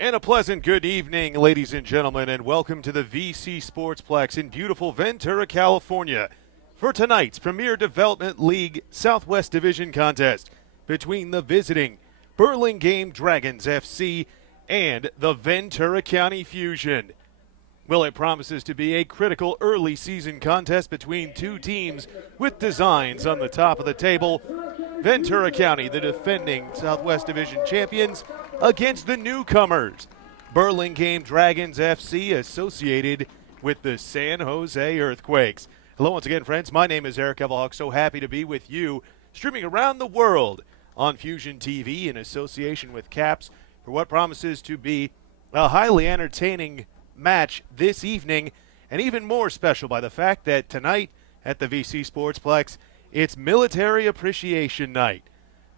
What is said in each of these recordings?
And a pleasant good evening, ladies and gentlemen, and welcome to the VC Sportsplex in beautiful Ventura, California, for tonight's Premier Development League Southwest Division contest between the visiting Burlingame Dragons FC and the Ventura County Fusion. Well, it promises to be a critical early season contest between two teams with designs on the top of the table. Ventura County, the defending Southwest Division champions, against the newcomers, Burlingame Dragons FC, associated with the San Jose Earthquakes. Hello once again, friends. My name is Eric Evelhawk. So happy to be with you, streaming around the world on Fusion TV in association with CAPS for what promises to be a highly entertaining match this evening, and even more special by the fact that tonight at the VC Sportsplex, it's Military Appreciation Night.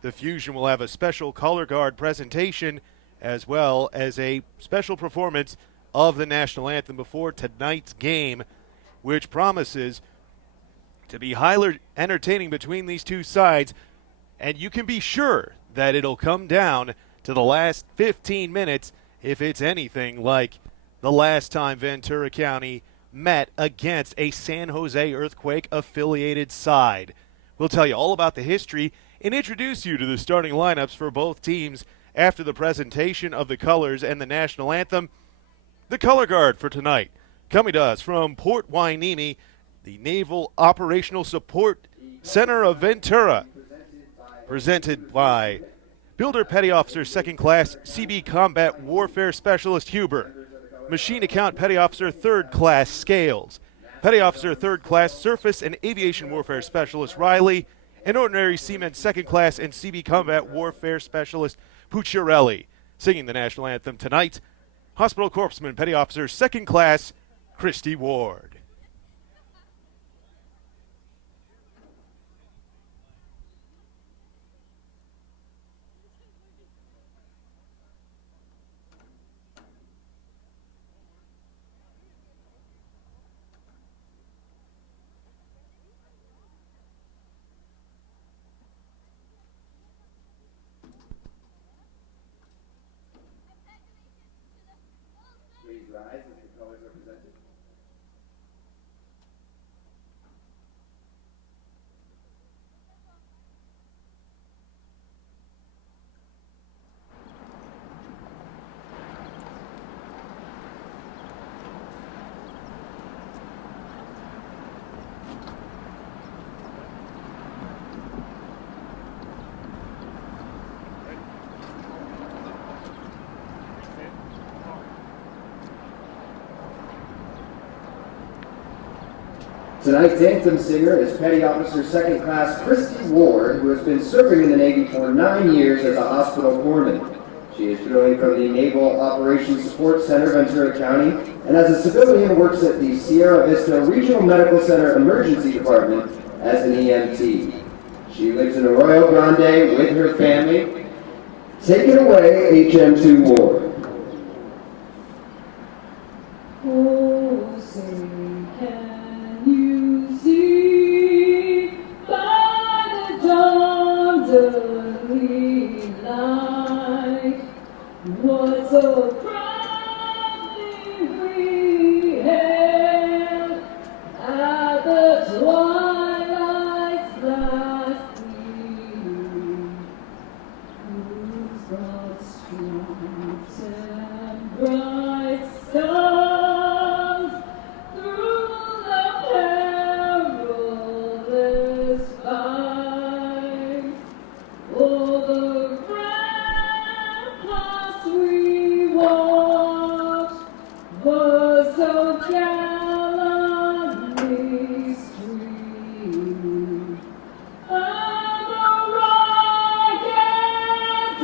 The Fusion will have a special color guard presentation as well as a special performance of the national anthem before tonight's game, which promises to be highly entertaining between these two sides, and you can be sure that it'll come down to the last 15 minutes if it's anything like the last time Ventura County met against a San Jose Earthquake-affiliated side. We'll tell you all about the history and introduce you to the starting lineups for both teams after the presentation of the colors and the national anthem. The color guard for tonight, coming to us from Port Hueneme, the Naval Operational Support Center of Ventura, presented by Builder Petty Officer 2nd Class CB Combat Warfare Specialist Huber, Machine Account Petty Officer 3rd Class Scales, Petty Officer 3rd Class Surface and Aviation Warfare Specialist Riley, and Ordinary Seaman 2nd Class and CB Combat Warfare Specialist Pucciarelli. Singing the national anthem tonight, Hospital Corpsman Petty Officer 2nd Class Christy Ward. Please rise as the colors are presented. Tonight's anthem singer is Petty Officer 2nd Class Christy Ward, who has been serving in the Navy for 9 years as a hospital corpsman. She is drilling from the Naval Operations Support Center, Ventura County, and as a civilian works at the Sierra Vista Regional Medical Center Emergency Department as an EMT. She lives in Arroyo Grande with her family. Take it away, HM2 Ward. Oh, say, can you see by the dawn's early light what so proudly we hailed at the twilight's last gleam, whose broad streets and bright stars through the perilous fight, o'er the ramparts we walked, were so gallantly streamed, and the ragged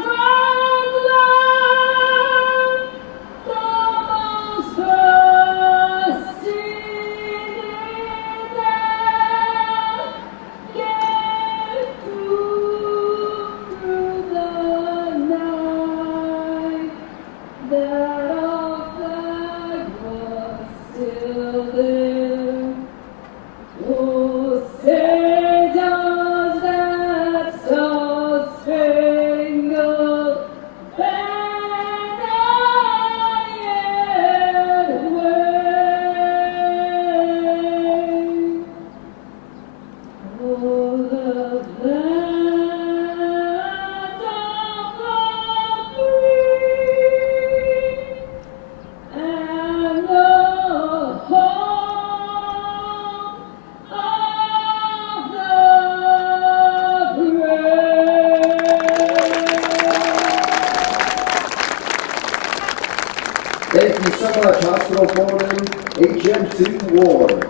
red line, the Thank you so much, Hospital Foreman HM2 Ward,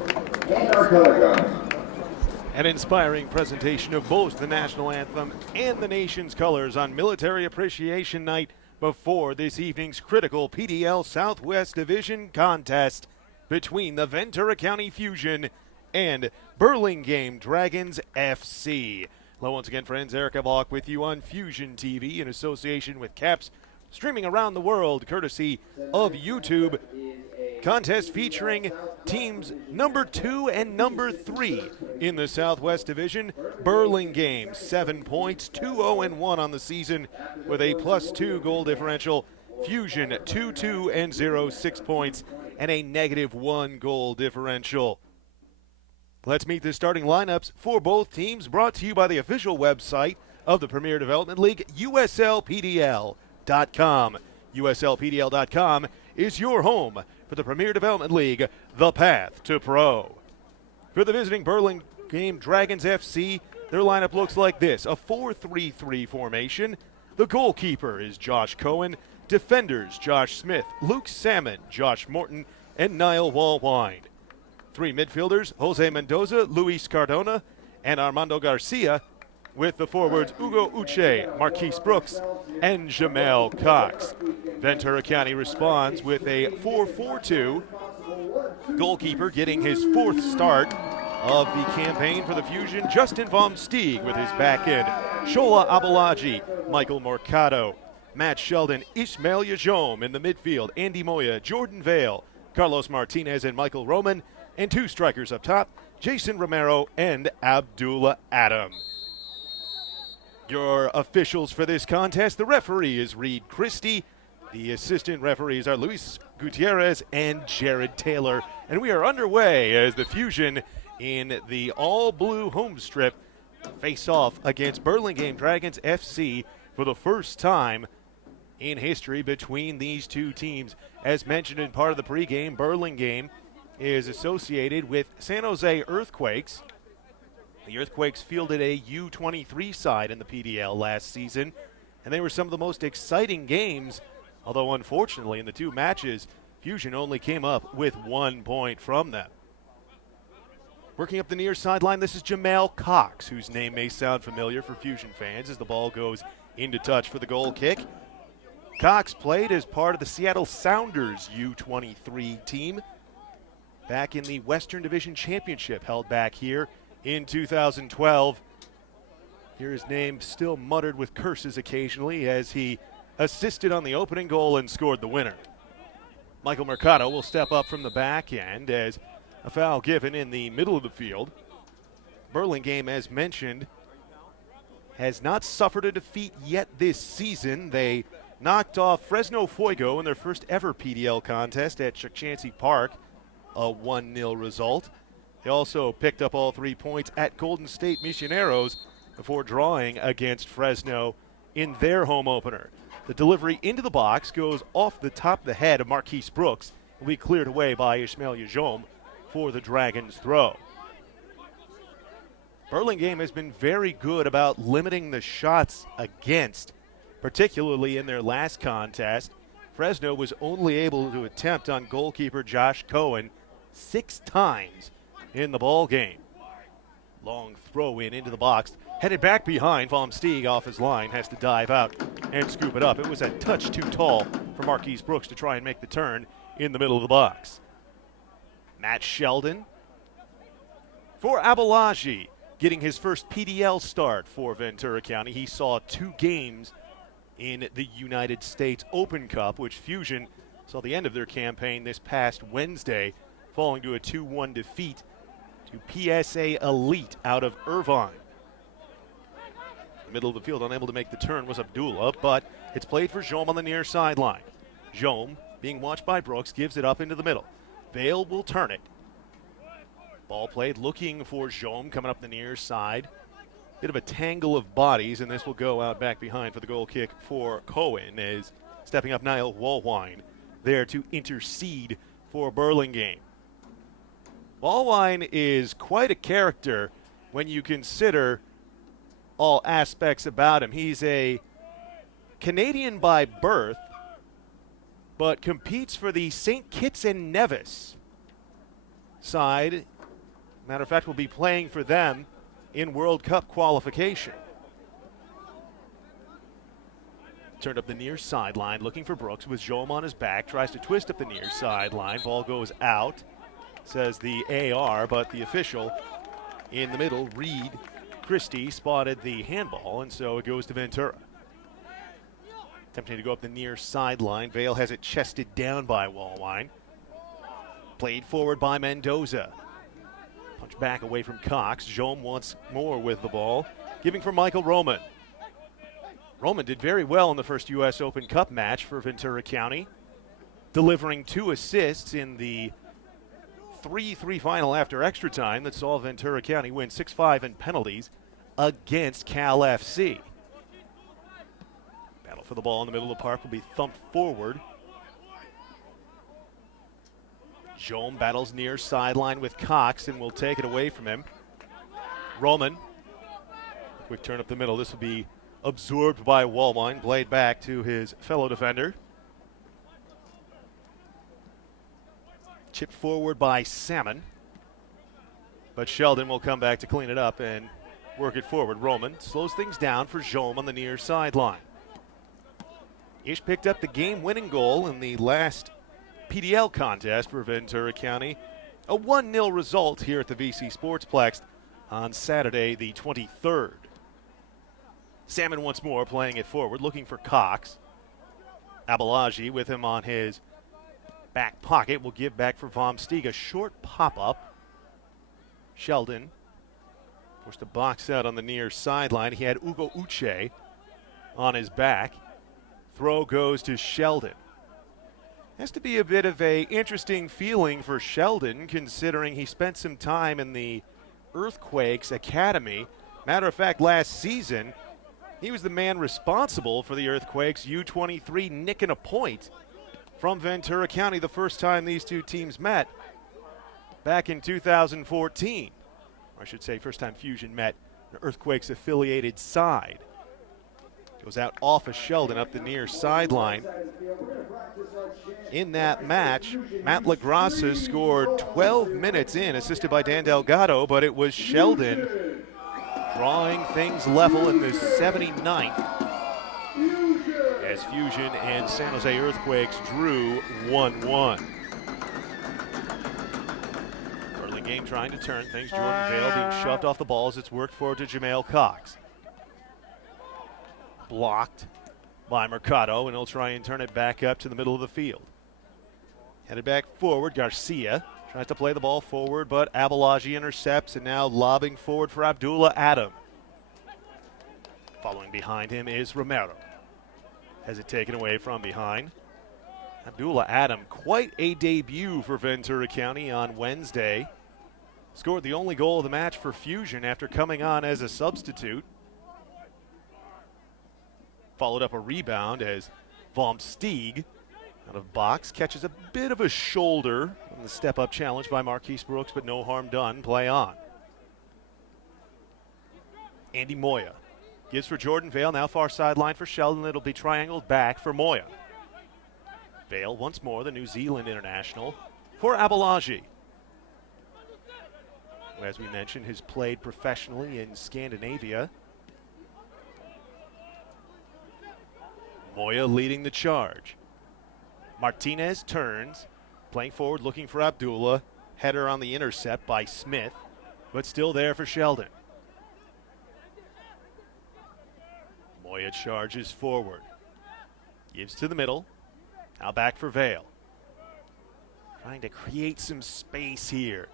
and our color guard. An inspiring presentation of both the national anthem and the nation's colors on Military Appreciation Night before this evening's critical PDL Southwest Division contest between the Ventura County Fusion and Burlingame Dragons FC. Hello once again, friends. Eric Ebalk with you on Fusion TV in association with CAPS, streaming around the world courtesy of YouTube. Contest featuring teams number 2 and number 3 in the Southwest Division. Burlingame, 7 points, 2-0-1 on the season with a +2 goal differential. Fusion, 2-2 and 0, 6 points, and a -1 goal differential. Let's meet the starting lineups for both teams, brought to you by the official website of the Premier Development League, USLPDL.com. USLPDL.com is your home for the Premier Development League, the path to pro. For the visiting Burlingame Dragons FC, their lineup looks like this: a 4-3-3 formation. The goalkeeper is Josh Cohen. Defenders, Josh Smith, Luke Salmon, Josh Morton, and Niall Wallwine. 3 midfielders, Jose Mendoza, Luis Cardona, and Armando Garcia, with the forwards Hugo Uche, Marquise Brooks, and Jamel Cox. Ventura County responds with a 4-4-2. Goalkeeper getting his 4th start of the campaign for the Fusion, Justin Vom Steeg with his back end, Shola Abalaji, Michael Mercado, Matt Sheldon, Ismail Yajom in the midfield, Andy Moya, Jordan Vale, Carlos Martinez, and Michael Roman, and 2 strikers up top, Jason Romero and Abdullah Adam. Your officials for this contest: the referee is Reed Christie. The assistant referees are Luis Gutierrez and Jared Taylor. And we are underway as the Fusion, in the all-blue home strip, face off against Burlingame Dragons FC for the first time in history between these two teams. As mentioned in part of the pregame, Burlingame is associated with San Jose Earthquakes. The Earthquakes fielded a U23 side in the PDL last season, and they were some of the most exciting games, although unfortunately in the 2 matches, Fusion only came up with 1 point from them. Working up the near sideline, this is Jamel Cox, whose name may sound familiar for Fusion fans as the ball goes into touch for the goal kick. Cox played as part of the Seattle Sounders U23 team back in the Western Division Championship held back here in 2012. Here his name still muttered with curses occasionally as he assisted on the opening goal and scored the winner. Michael Mercado will step up from the back end as a foul given in the middle of the field. Burlingame, as mentioned, has not suffered a defeat yet this season. They knocked off Fresno Fuego in their first ever PDL contest at Chachansey Park, a 1-0 result. They also picked up all 3 points at Golden State Misioneros before drawing against Fresno in their home opener. The delivery into the box goes off the top of the head of Marquise Brooks and will be cleared away by Ismail Yajom for the Dragons' throw. Burlingame has been very good about limiting the shots against, particularly in their last contest. Fresno was only able to attempt on goalkeeper Josh Cohen 6 times in the ball game. Long throw in into the box, headed back behind. Vom Steeg off his line, has to dive out and scoop it up. It was a touch too tall for Marquise Brooks to try and make the turn in the middle of the box. Matt Sheldon for Abalaji, getting his first PDL start for Ventura County. He saw 2 games in the United States Open Cup, which Fusion saw the end of their campaign this past Wednesday, falling to a 2-1 defeat to PSA Elite out of Irvine. The middle of the field, unable to make the turn, was Abdullah, but it's played for Jom on the near sideline. Jom, being watched by Brooks, gives it up into the middle. Vale will turn it. Ball played, looking for Jom coming up the near side. Bit of a tangle of bodies, and this will go out back behind for the goal kick for Cohen, as stepping up Niall Wallwine there to intercede for Burlingame. Wallwine is quite a character when you consider all aspects about him. He's a Canadian by birth, but competes for the St. Kitts and Nevis side. Matter of fact, will be playing for them in World Cup qualification. Turned up the near sideline, looking for Brooks with Jaume on his back. Tries to twist up the near sideline. Ball goes out, says the AR, but the official in the middle, Reed Christie, spotted the handball, and so it goes to Ventura. Attempting to go up the near sideline. Vale has it chested down by Wallwine. Played forward by Mendoza. Punch back away from Cox. Jaume once more with the ball, giving for Michael Roman. Roman did very well in the first U.S. Open Cup match for Ventura County, delivering 2 assists in the 3-3 final after extra time that saw Ventura County win 6-5 in penalties against Cal FC. Battle for the ball in the middle of the park will be thumped forward. Jaume battles near sideline with Cox and will take it away from him. Roman, quick turn up the middle. This will be absorbed by Wallwine, played back to his fellow defender. Chipped forward by Salmon, but Sheldon will come back to clean it up and work it forward. Roman slows things down for Jaume on the near sideline. Ish picked up the game-winning goal in the last PDL contest for Ventura County. A 1-0 result here at the VC Sportsplex on Saturday the 23rd. Salmon once more playing it forward, looking for Cox. Abalaji with him on his back pocket will give back for Vom Stieg. A short pop-up. Sheldon forced to box out on the near sideline. He had Ugo Uche on his back. Throw goes to Sheldon. Has to be a bit of a interesting feeling for Sheldon, considering he spent some time in the Earthquakes Academy. Matter of fact, last season, he was the man responsible for the Earthquakes U23 nicking a point from Ventura County the first time these two teams met back in 2014. Or I should say first time Fusion met an Earthquakes affiliated side. Goes out off of Sheldon up the near sideline. In that match, Matt LaGrassa scored 12 minutes in, assisted by Dan Delgado, but it was Sheldon drawing things level in the 79th as Fusion and San Jose Earthquakes drew 1-1. Burlingame trying to turn things. Jordan Vale being shoved off the ball as it's worked forward to Jamel Cox. Blocked by Mercado, and he'll try and turn it back up to the middle of the field. Headed back forward, Garcia tries to play the ball forward, but Abalaji intercepts, and now lobbing forward for Abdullah Adam. Following behind him is Romero. Has it taken away from behind. Abdullah Adam, quite a debut for Ventura County on Wednesday. Scored the only goal of the match for Fusion after coming on as a substitute. Followed up a rebound as Vom Stieg out of box catches a bit of a shoulder on the step-up challenge by Marquise Brooks, but no harm done. Play on. Andy Moya gives for Jordan Vale, now far sideline for Sheldon. It'll be triangled back for Moya. Vale once more, the New Zealand international, for Abalaji, who, as we mentioned, has played professionally in Scandinavia. Moya leading the charge. Martinez turns, playing forward, looking for Abdullah. Header on the intercept by Smith, but still there for Sheldon. Moya charges forward. Gives to the middle. Now back for Vale. Trying to create some space here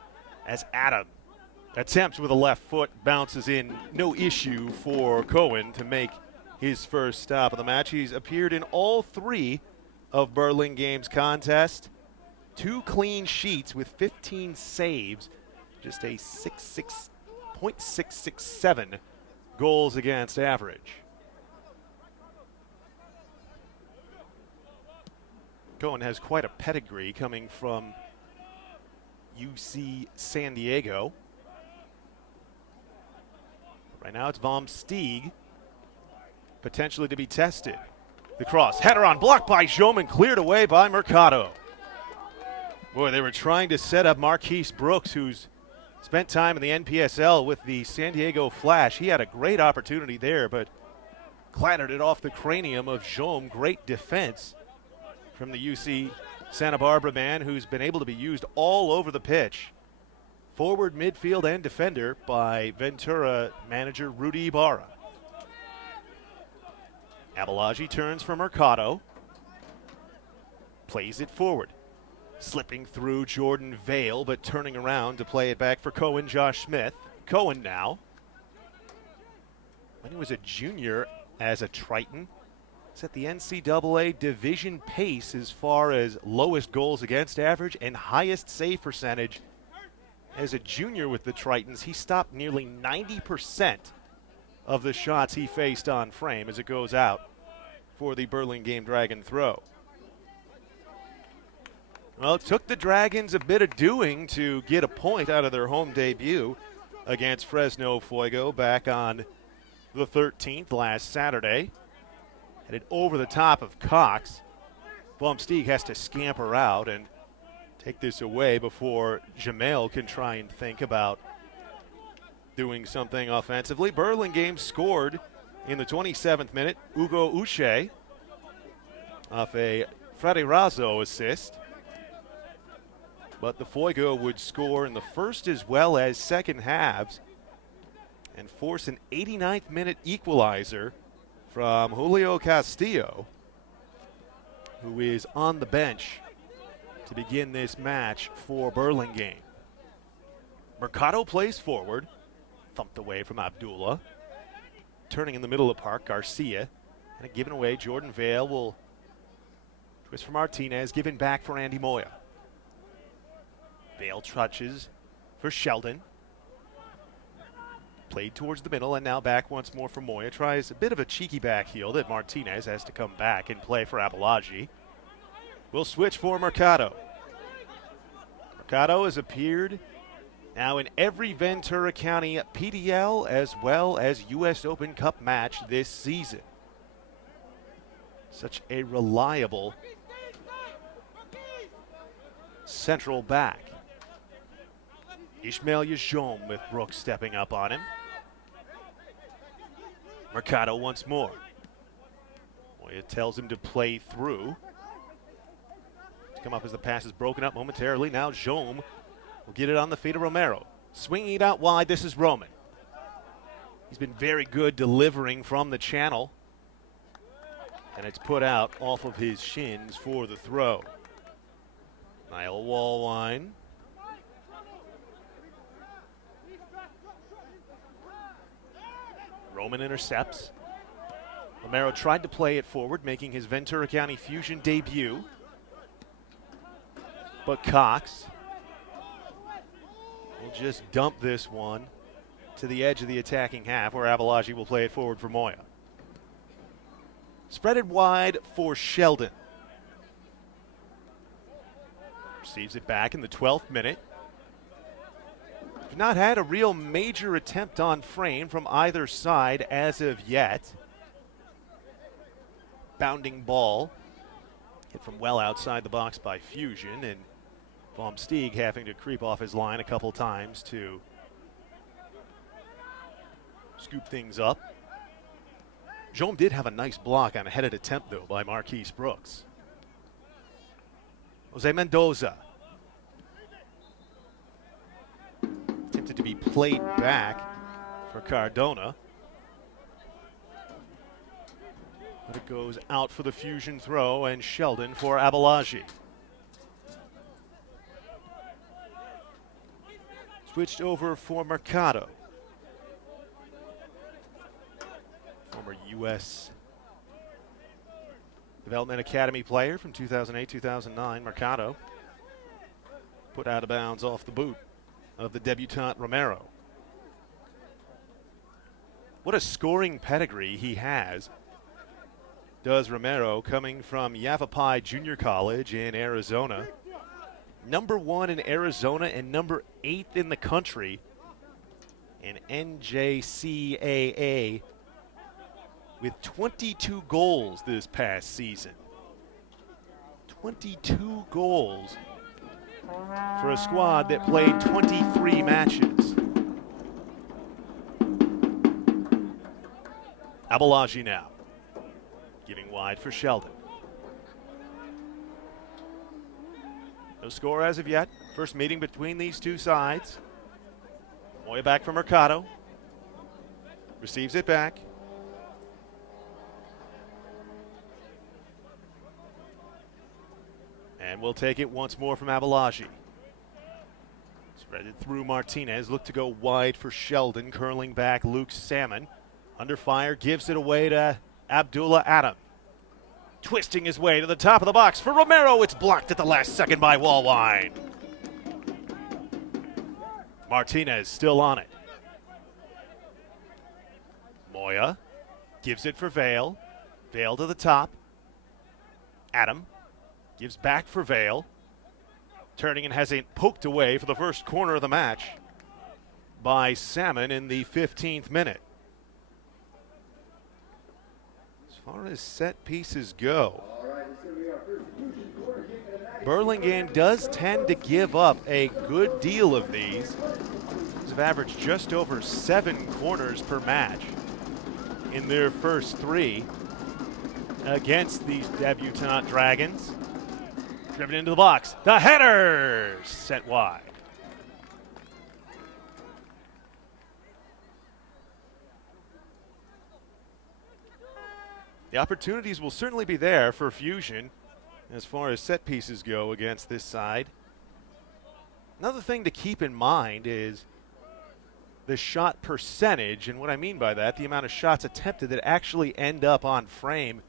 as Adam attempts with a left foot, bounces in. No issue for Cohen to make his first stop of the match. He's appeared in all 3 of Burlingame's contest. 2 clean sheets with 15 saves. Just a 0.667 goals against average. Cohen has quite a pedigree coming from UC San Diego. Right now it's Vom Stieg potentially to be tested. The cross, header on, blocked by Jom and cleared away by Mercado. Boy, they were trying to set up Marquise Brooks, who's spent time in the NPSL with the San Diego Flash. He had a great opportunity there, but clattered it off the cranium of Jom. Great defense from the UC Santa Barbara man, who's been able to be used all over the pitch. Forward, midfield, and defender by Ventura manager Rudy Ibarra. Abalagi turns for Mercado. Plays it forward. Slipping through Jordan Vale, but turning around to play it back for Cohen, Josh Smith. Cohen now. When he was a junior as a Triton, set the NCAA division pace as far as lowest goals against average and highest save percentage. As a junior with the Tritons, he stopped nearly 90% of the shots he faced on frame as it goes out for the Burlingame Dragon throw. Well, it took the Dragons a bit of doing to get a point out of their home debut against Fresno Fuego back on the 13th last Saturday. Headed over the top of Cox. Blumsteeg has to scamper out and take this away before Jamel can try and think about doing something offensively. Burlingame scored in the 27th minute. Ugo Uche off a Freddy Razzo assist. But the Fuego would score in the first as well as second halves and force an 89th minute equalizer from Julio Castillo, who is on the bench to begin this match for Burlingame. Mercado plays forward, thumped away from Abdullah. Turning in the middle of the park, Garcia, and given away. Jordan Vale will twist for Martinez, given back for Andy Moya. Vale touches for Sheldon. Played towards the middle and now back once more for Moya. Tries a bit of a cheeky back heel that Martinez has to come back and play for Abalagi. We'll switch for Mercado. Mercado has appeared now in every Ventura County PDL as well as U.S. Open Cup match this season. Such a reliable central back. Ishmael Yajom with Brooks stepping up on him. Mercado once more. Moya tells him to play through. To come up as the pass is broken up momentarily. Now Jom will get it on the feet of Romero. Swinging it out wide, this is Roman. He's been very good delivering from the channel. And it's put out off of his shins for the throw. Niall Wallwine. Roman intercepts. Romero tried to play it forward, making his Ventura County Fusion debut. But Cox will just dump this one to the edge of the attacking half, where Abalagi will play it forward for Moya. Spread it wide for Sheldon. Receives it back in the 12th minute. We've not had a real major attempt on frame from either side as of yet. Bounding ball. Hit from well outside the box by Fusion, and Blumsteeg having to creep off his line a couple times to scoop things up. Jom did have a nice block on a headed attempt, though, by Marquise Brooks. Jose Mendoza. Attempted to be played back for Cardona. But it goes out for the Fusion throw, and Sheldon for Abalagi. Switched over for Mercado. Former U.S. Development Academy player from 2008-2009, Mercado. Put out of bounds off the boot of the debutant Romero. What a scoring pedigree he has, does Romero, coming from Yavapai Junior College in Arizona. #1 in Arizona and number 8th in the country in NJCAA with 22 goals this past season. 22 goals for a squad that played 23 matches. Abalaji now, giving wide for Sheldon. No score as of yet. First meeting between these two sides. Moya back for Mercado. Receives it back. And we'll take it once more from Abalaji. Spread it through Martinez. Look to go wide for Sheldon. Curling back Luke Salmon. Under fire, gives it away to Abdullah Adam. Twisting his way to the top of the box for Romero. It's blocked at the last second by Wallwine. Martinez still on it. Moya gives it for Vale. Vale to the top. Adam gives back for Vale. Turning and has it poked away for the first corner of the match by Salmon in the 15th minute. As far as set pieces go, Burlingame does tend to give up a good deal of these. They've averaged just over 7 corners per match in their first 3 against these debutant Dragons. Driven into the box. The header set wide. The opportunities will certainly be there for Fusion as far as set pieces go against this side. Another thing to keep in mind is the shot percentage, and what I mean by that, the amount of shots attempted that actually end up on frame.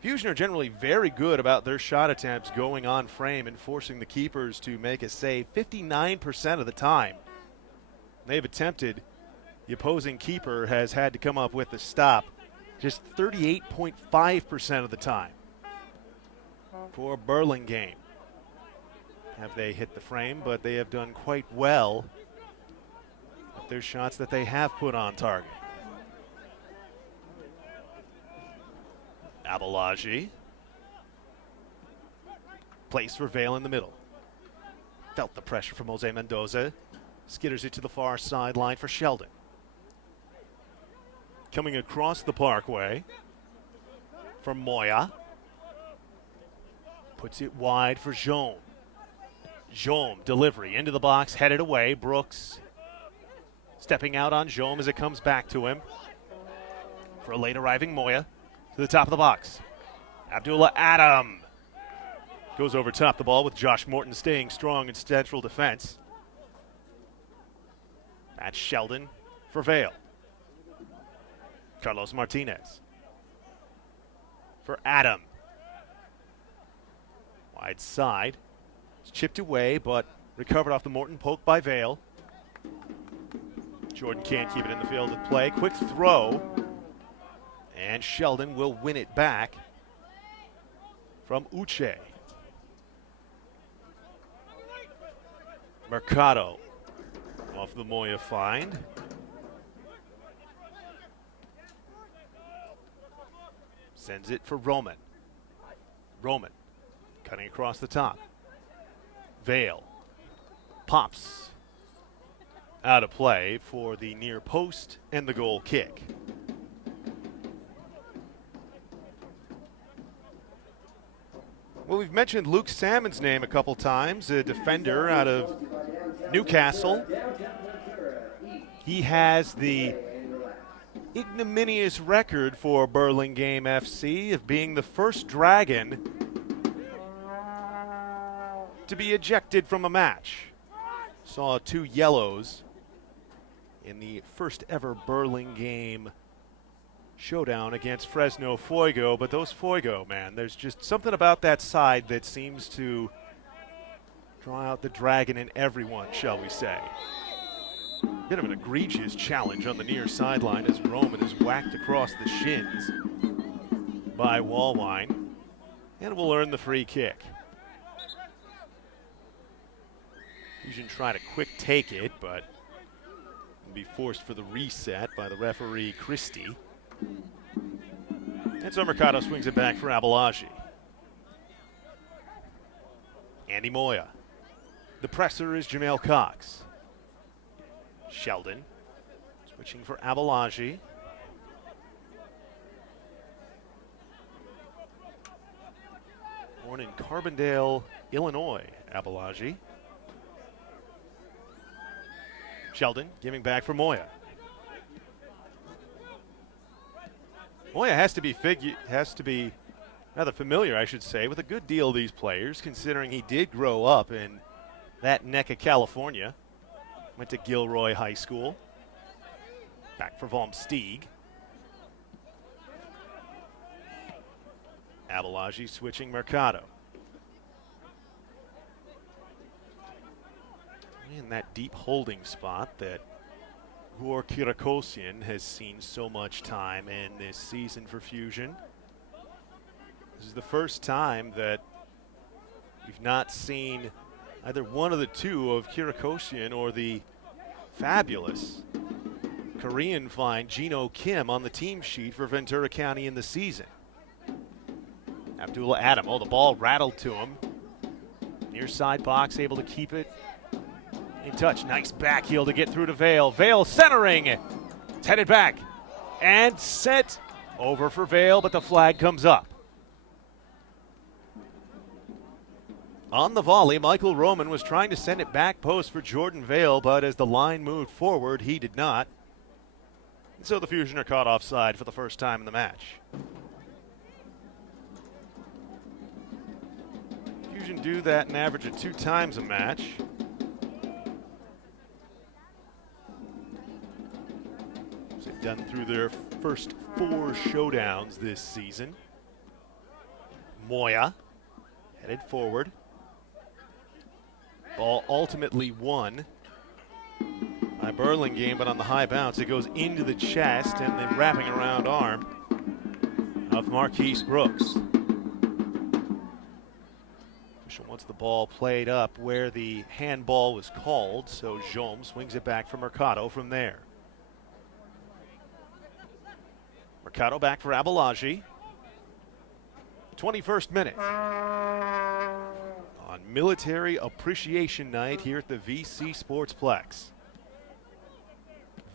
Fusion are generally very good about their shot attempts going on frame and forcing the keepers to make a save 59% of the time. They've attempted, the opposing keeper has had to come up with a stop just 38.5% of the time. For Burlingame, have they hit the frame, but they have done quite well with their shots that they have put on target. Abalaji plays for Vale in the middle. Felt the pressure from Jose Mendoza. Skitters it to the far sideline for Sheldon. Coming across the parkway from Moya. Puts it wide for Jaume. Jaume, delivery into the box, headed away. Brooks stepping out on Jaume as it comes back to him. For a late arriving Moya to the top of the box. Abdullah Adam goes over top the ball with Josh Morton staying strong in central defense. That's Sheldon for Vale. Carlos Martinez for Adam. Wide side. It's chipped away, but recovered off the Morton poke by Vale. Jordan can't keep it in the field of play. Quick throw. And Sheldon will win it back from Uche. Mercado off the Moya find. Sends it for Roman. Roman cutting across the top. Vale pops out of play for the near post and the goal kick. Well, we've mentioned Luke Salmon's name a couple times, a defender out of Newcastle. He has the ignominious record for Burlingame FC of being the first Dragon to be ejected from a match. Saw 2 yellows in the first ever Burlingame showdown against Fresno Fuego, but those Fuego, man, there's just something about that side that seems to draw out the Dragon in everyone, shall we say. Bit of an egregious challenge on the near sideline as Roman is whacked across the shins by Wallwine and will earn the free kick. Fusion try to quick take it, but will be forced for the reset by the referee Christie. And so Mercado swings it back for Abalaji. Andy Moya. The presser is Jamel Cox. Sheldon switching for Abalaji. Born in Carbondale, Illinois, Abalaji. Sheldon giving back for Moya. Moya has to be rather familiar, I should say, with a good deal of these players, considering he did grow up in that neck of California. Went to Gilroy High School. Back for Vom Stieg. Abalaji switching Mercado. In that deep holding spot that Gor Kirakosian has seen so much time in this season for Fusion. This is the first time that we've not seen either one of the two of Kirakosian or the fabulous Korean find Gino Kim on the team sheet for Ventura County in the season. Abdullah Adam, the ball rattled to him. Near side box, able to keep it in touch. Nice back heel to get through to Vale. Vale centering. It's headed back and set over for Vale, but the flag comes up. On the volley, Michael Roman was trying to send it back post for Jordan Vale, but as the line moved forward, he did not. And so the Fusion are caught offside for the first time in the match. Fusion do that an average of 2 times a match. They've done through their first 4 showdowns this season. Moya headed forward. Ball ultimately won by Burlingame, but on the high bounce, it goes into the chest and the wrapping around arm of Marquise Brooks. Official wants the ball played up where the handball was called, so Jom swings it back for Mercado from there. Mercado back for Abalaji. 21st minute. On Military Appreciation Night here at the VC Sportsplex.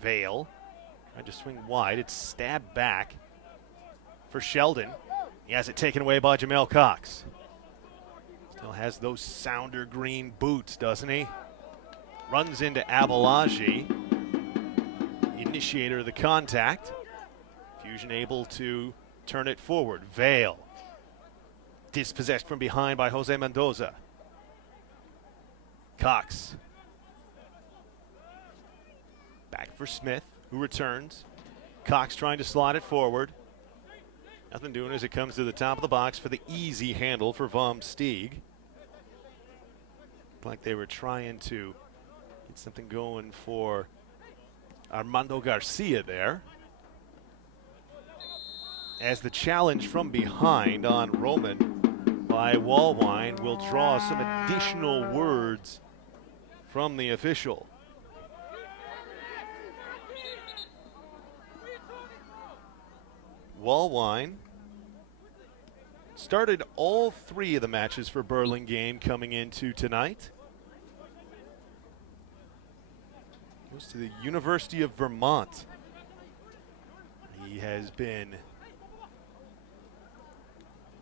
Vale tried to swing wide. It's stabbed back for Sheldon. He has it taken away by Jamel Cox. Still has those sounder green boots, doesn't he? Runs into Abalaji. Initiator of the contact. Fusion able to turn it forward. Vale. Dispossessed from behind by Jose Mendoza. Cox. Back for Smith, who returns. Cox trying to slide it forward. Nothing doing as it comes to the top of the box for the easy handle for Vom Stieg. Looked like they were trying to get something going for Armando Garcia there. As the challenge from behind on Roman by Wallwine will draw some additional words from the official. Wallwine started all 3 of the matches for Burlingame coming into tonight. Goes to the University of Vermont. He has been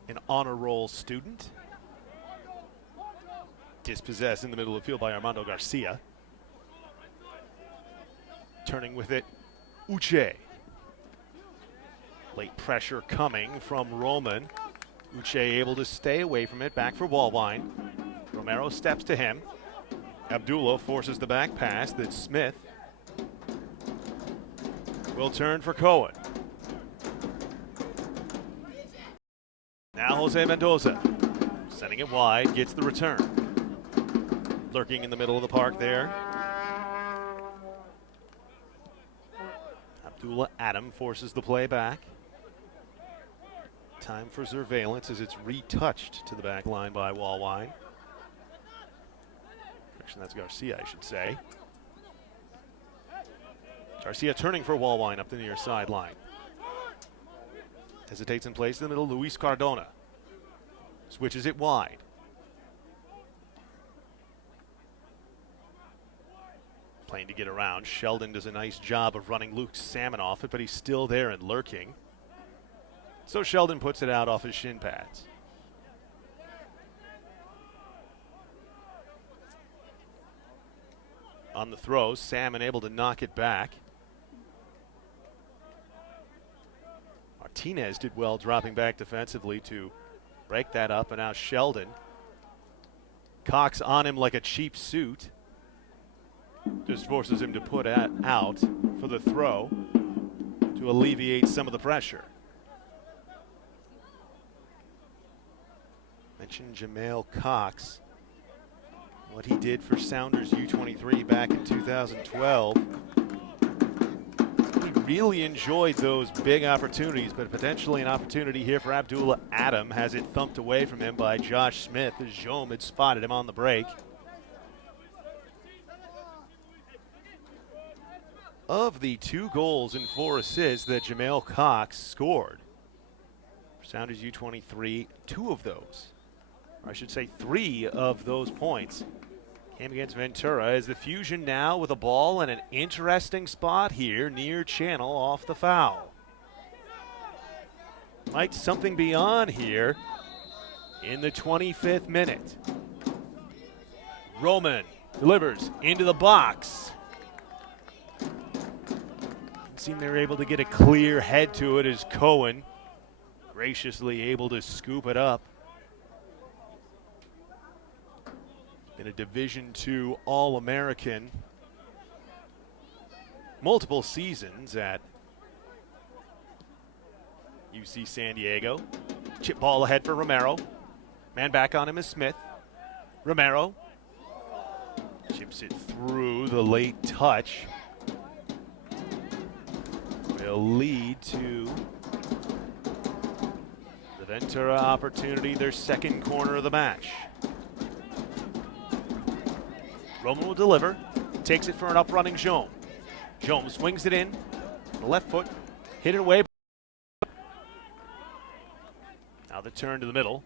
an honor roll student. Dispossessed in the middle of the field by Armando Garcia. Turning with it, Uche. Late pressure coming from Roman. Uche able to stay away from it, back for Wallwine. Romero steps to him. Abdullah forces the back pass that Smith will turn for Cohen. Now Jose Mendoza, sending it wide, gets the return. Lurking in the middle of the park there. Abdullah Adam forces the play back. Time for surveillance as it's retouched to the back line by Wallwine. Actually, that's Garcia, I should say. Garcia turning for Wallwine up the near sideline. Hesitates in place in the middle, Luis Cardona. Switches it wide. Playing to get around. Sheldon does a nice job of running Luke Salmon off it, but he's still there and lurking. So Sheldon puts it out off his shin pads. On the throw, Salmon able to knock it back. Martinez did well dropping back defensively to break that up, and now Sheldon. Cox on him like a cheap suit. Just forces him to put it out for the throw to alleviate some of the pressure. Mentioned Jamel Cox. What he did for Sounders U23 back in 2012. He really enjoyed those big opportunities, but potentially an opportunity here for Abdullah Adam. Has it thumped away from him by Josh Smith as Jome had spotted him on the break. Of the 2 goals and 4 assists that Jamel Cox scored for Sounders U23, 2 of those, or I should say 3 of those points, came against Ventura, as the Fusion now with a ball in an interesting spot here near channel off the foul. Might something be on here in the 25th minute. Roman delivers into the box. Seem they're able to get a clear head to it as Cohen graciously able to scoop it up. Been a Division II All-American multiple seasons at UC San Diego. Chip ball ahead for Romero. Man back on him is Smith. Romero chips it through the late touch. Will lead to the Ventura opportunity, their second corner of the match. Roman will deliver, takes it for an up-running Jome. Jome swings it in, the left foot, hit it away. Now the turn to the middle.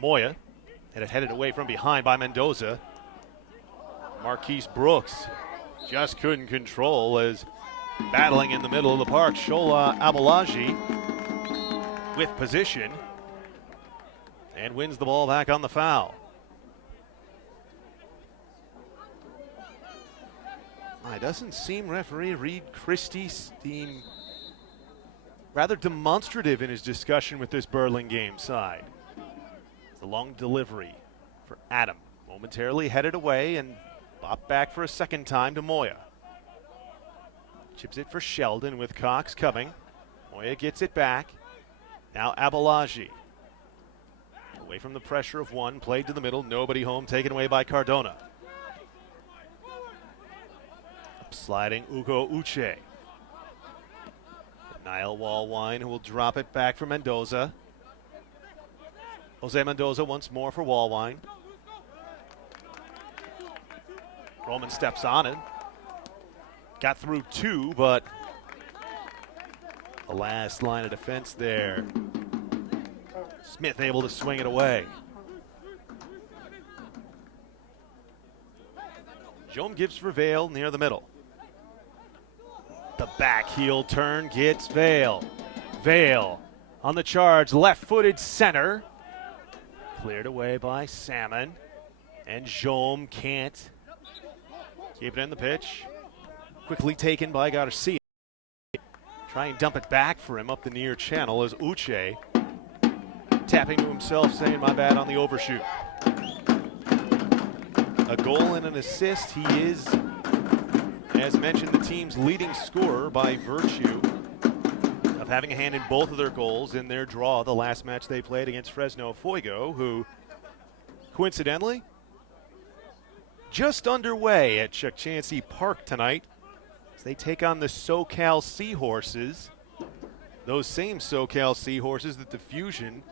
Moya had it headed away from behind by Mendoza. Marquise Brooks just couldn't control as battling in the middle of the park. Shola Abalaji with position and wins the ball back on the foul. It doesn't seem referee Reed Christie seemed rather demonstrative in his discussion with this Burlingame side. The long delivery for Adam, momentarily headed away and bopped back for a second time to Moya. Chips it for Sheldon with Cox coming. Moya gets it back. Now Abalaji. Away from the pressure of one, played to the middle, nobody home, taken away by Cardona. Up sliding Ugo Uche. Niall Wallwine, who will drop it back for Mendoza. Jose Mendoza once more for Wallwine. Roman steps on it. Got through 2, but the last line of defense there. Smith able to swing it away. Jome gives for Vale near the middle. The back heel turn gets Vale. Vale on the charge, left-footed center. Cleared away by Salmon. And Jome can't keep it in the pitch. Quickly taken by Garcia. Try and dump it back for him up the near channel as Uche tapping to himself, saying my bad on the overshoot. A goal and an assist. He is, as mentioned, the team's leading scorer by virtue of having a hand in both of their goals in their draw the last match they played against Fresno Fuego, who coincidentally just underway at Chukchansi Park tonight. They take on the SoCal Seahorses. Those same SoCal Seahorses that the Fusion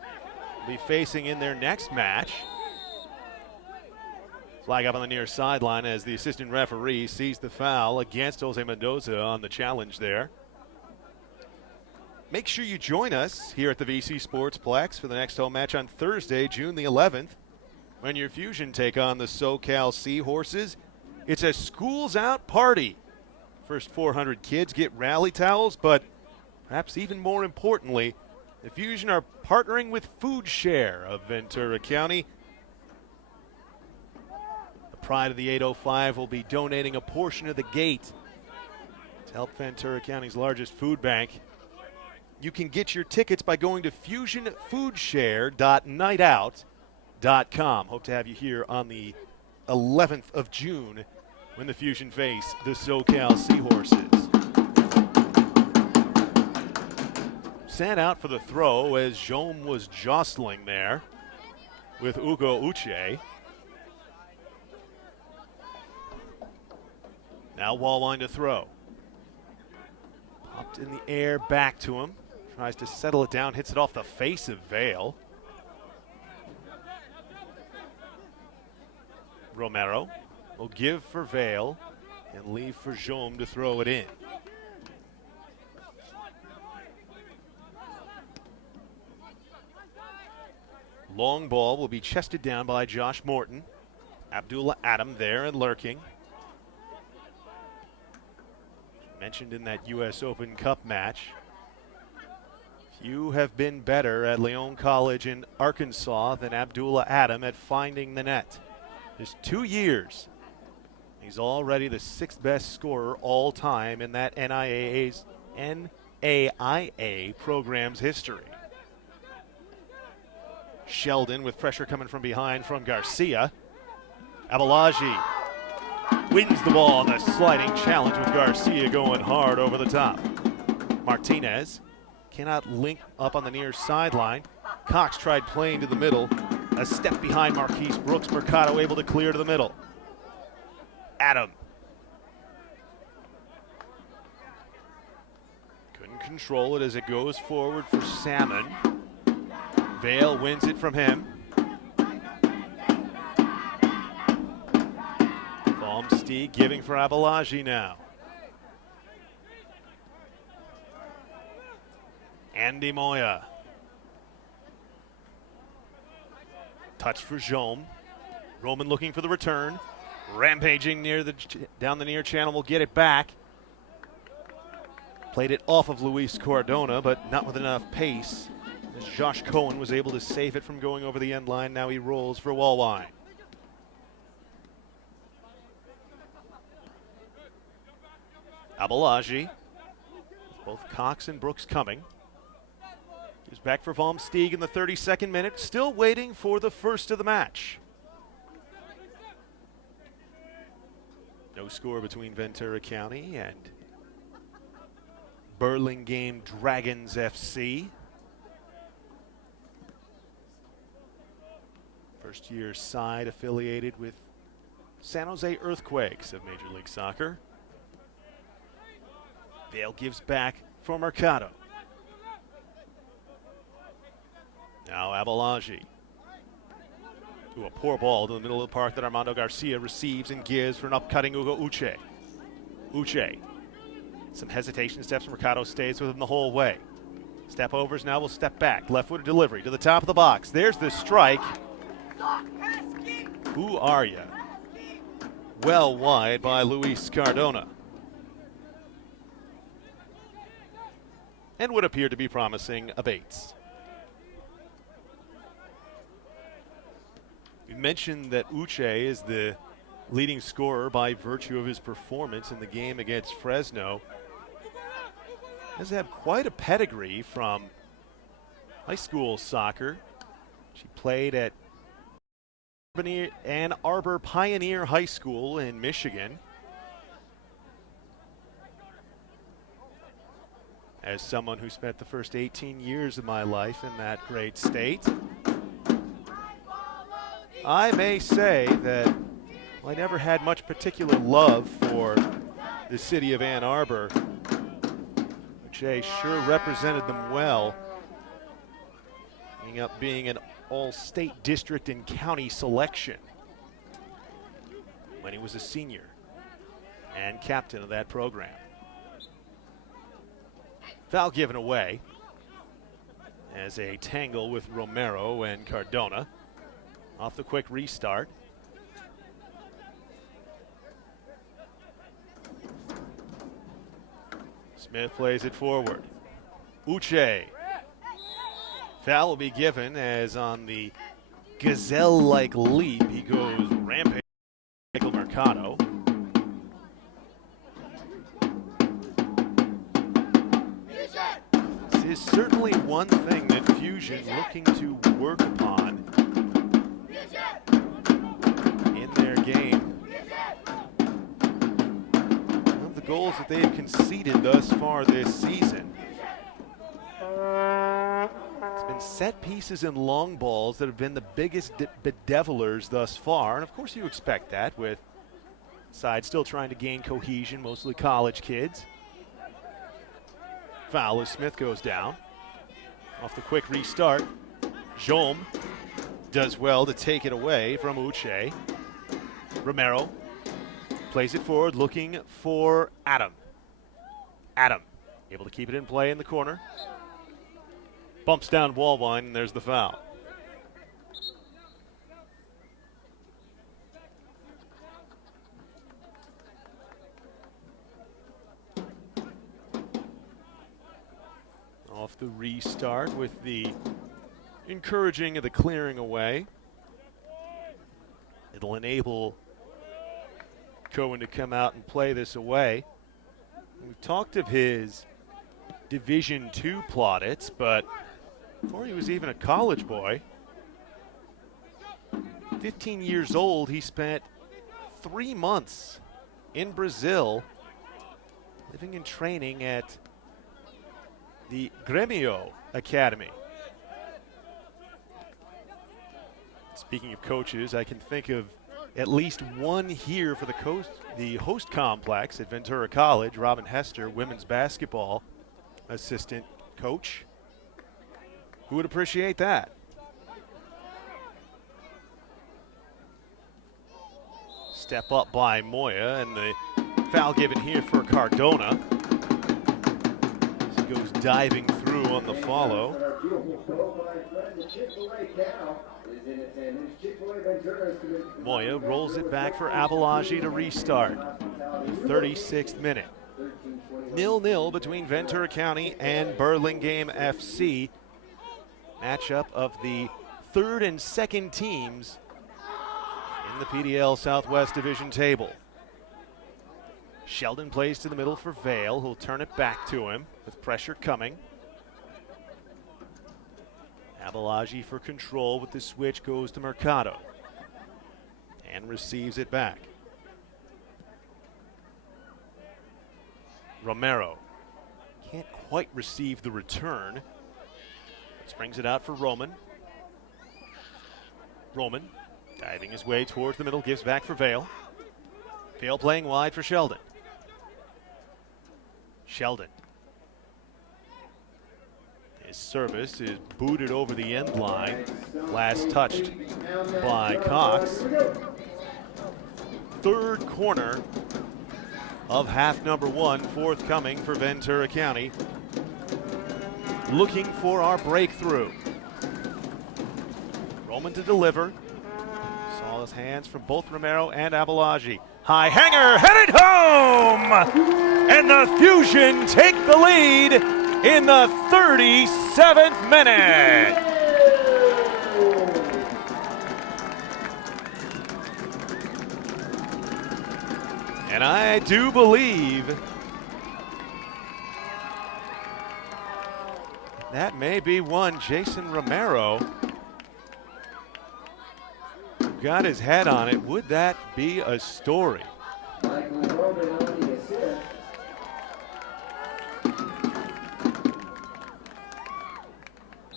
will be facing in their next match. Flag up on the near sideline as the assistant referee sees the foul against Jose Mendoza on the challenge there. Make sure you join us here at the VC Sportsplex for the next home match on Thursday, June the 11th, when your Fusion take on the SoCal Seahorses. It's a schools out party. First 400 kids get rally towels, but perhaps even more importantly, the Fusion are partnering with Food Share of Ventura County. The Pride of the 805 will be donating a portion of the gate to help Ventura County's largest food bank. You can get your tickets by going to fusionfoodshare.nightout.com. Hope to have you here on the 11th of June when the Fusion face the SoCal Seahorses. Sent out for the throw as Jome was jostling there with Ugo Uche. Now Wallwine to throw. Popped in the air, back to him. Tries to settle it down, hits it off the face of Vale. Romero will give for Vale and leave for Jome to throw it in. Long ball will be chested down by Josh Morton. Abdullah Adam there and lurking. Mentioned in that U.S. Open Cup match. Few have been better at Leon College in Arkansas than Abdullah Adam at finding the net. Just 2 years. He's already the 6th best scorer all time in that NAIA program's history. Sheldon with pressure coming from behind from Garcia. Abalaji wins the ball on the sliding challenge with Garcia going hard over the top. Martinez cannot link up on the near sideline. Cox tried playing to the middle. A step behind Marquise Brooks. Mercado able to clear to the middle. Adam. Couldn't control it as it goes forward for Salmon. Vale wins it from him. Baumsteeg giving for Abalaji now. Andy Moya. Touch for Jome. Roman looking for the return. Rampaging near down the near channel will get it back. Played it off of Luis Cardona, but not with enough pace. As Josh Cohen was able to save it from going over the end line. Now he rolls for Wallwine. Abalaji. Both Cox and Brooks coming. He's back for Baumsteeg in the 32nd minute. Still waiting for the first of the match. No score between Ventura County and Burlingame Dragons FC. First year side affiliated with San Jose Earthquakes of Major League Soccer. Vale gives back for Mercado. Now Abalaji. Ooh, a poor ball to the middle of the park that Armando Garcia receives and gives for an upcutting Ugo Uche. Uche. Some hesitation steps. Mercado stays with him the whole way. Step overs now will step back. Left-footed delivery to the top of the box. There's the strike. Who are you? Well wide by Luis Cardona. And would appear to be promising abates. We mentioned that Uche is the leading scorer by virtue of his performance in the game against Fresno. Does have quite a pedigree from high school soccer. She played at Ann Arbor Pioneer High School in Michigan. As someone who spent the first 18 years of my life in that great state, I may say that I never had much particular love for the city of Ann Arbor. Jay sure represented them well, ending up being an all-state district and county selection when he was a senior and captain of that program. Foul given away. as a tangle with Romero and Cardona. Off the quick restart. Smith plays it forward. Uche. Foul will be given as on the gazelle-like leap he goes rampage. Michael Mercado. This is certainly one thing that Fusion looking to work upon in their game. One of the goals that they've conceded thus far this season. It's been set pieces and long balls that have been the biggest bedevilers thus far. And of course you expect that with side still trying to gain cohesion, mostly college kids. Foul as Smith goes down. Off the quick restart, Jom does well to take it away from Uche. Romero plays it forward, looking for Adam. Adam able to keep it in play in the corner. Bumps down Wallwine, and there's the foul. Off the restart with the encouraging of the clearing away. It'll enable Cohen to come out and play this away. We've talked of his Division II plaudits, but before he was even a college boy, 15 years old, he spent 3 months in Brazil living and training at the Grêmio Academy. Speaking of coaches, I can think of at least one here for the host complex at Ventura College, Robin Hester, women's basketball assistant coach. Who would appreciate that? Step up by Moya, and the foul given here for Cardona. He goes diving through on the follow. Moya rolls it back for Abalaji to restart. The 36th minute. 0-0 between Ventura County and Burlingame FC. Matchup of the third and second teams in the PDL Southwest Division table. Sheldon plays to the middle for Vale, who'll turn it back to him with pressure coming. Abalaji for control with the switch goes to Mercado and receives it back. Romero can't quite receive the return. Brings it out for Roman. Roman diving his way towards the middle, gives back for Vale. Vale playing wide for Sheldon. Sheldon. His service is booted over the end line. Last touched by Cox. Third corner of half number one forthcoming for Ventura County. Looking for our breakthrough. Roman to deliver. Saw his hands from both Romero and Abalaji. High hanger headed home! And the Fusion take the lead in the 37th minute. And I do believe that may be one Jason Romero got his head on it. Would that be a story?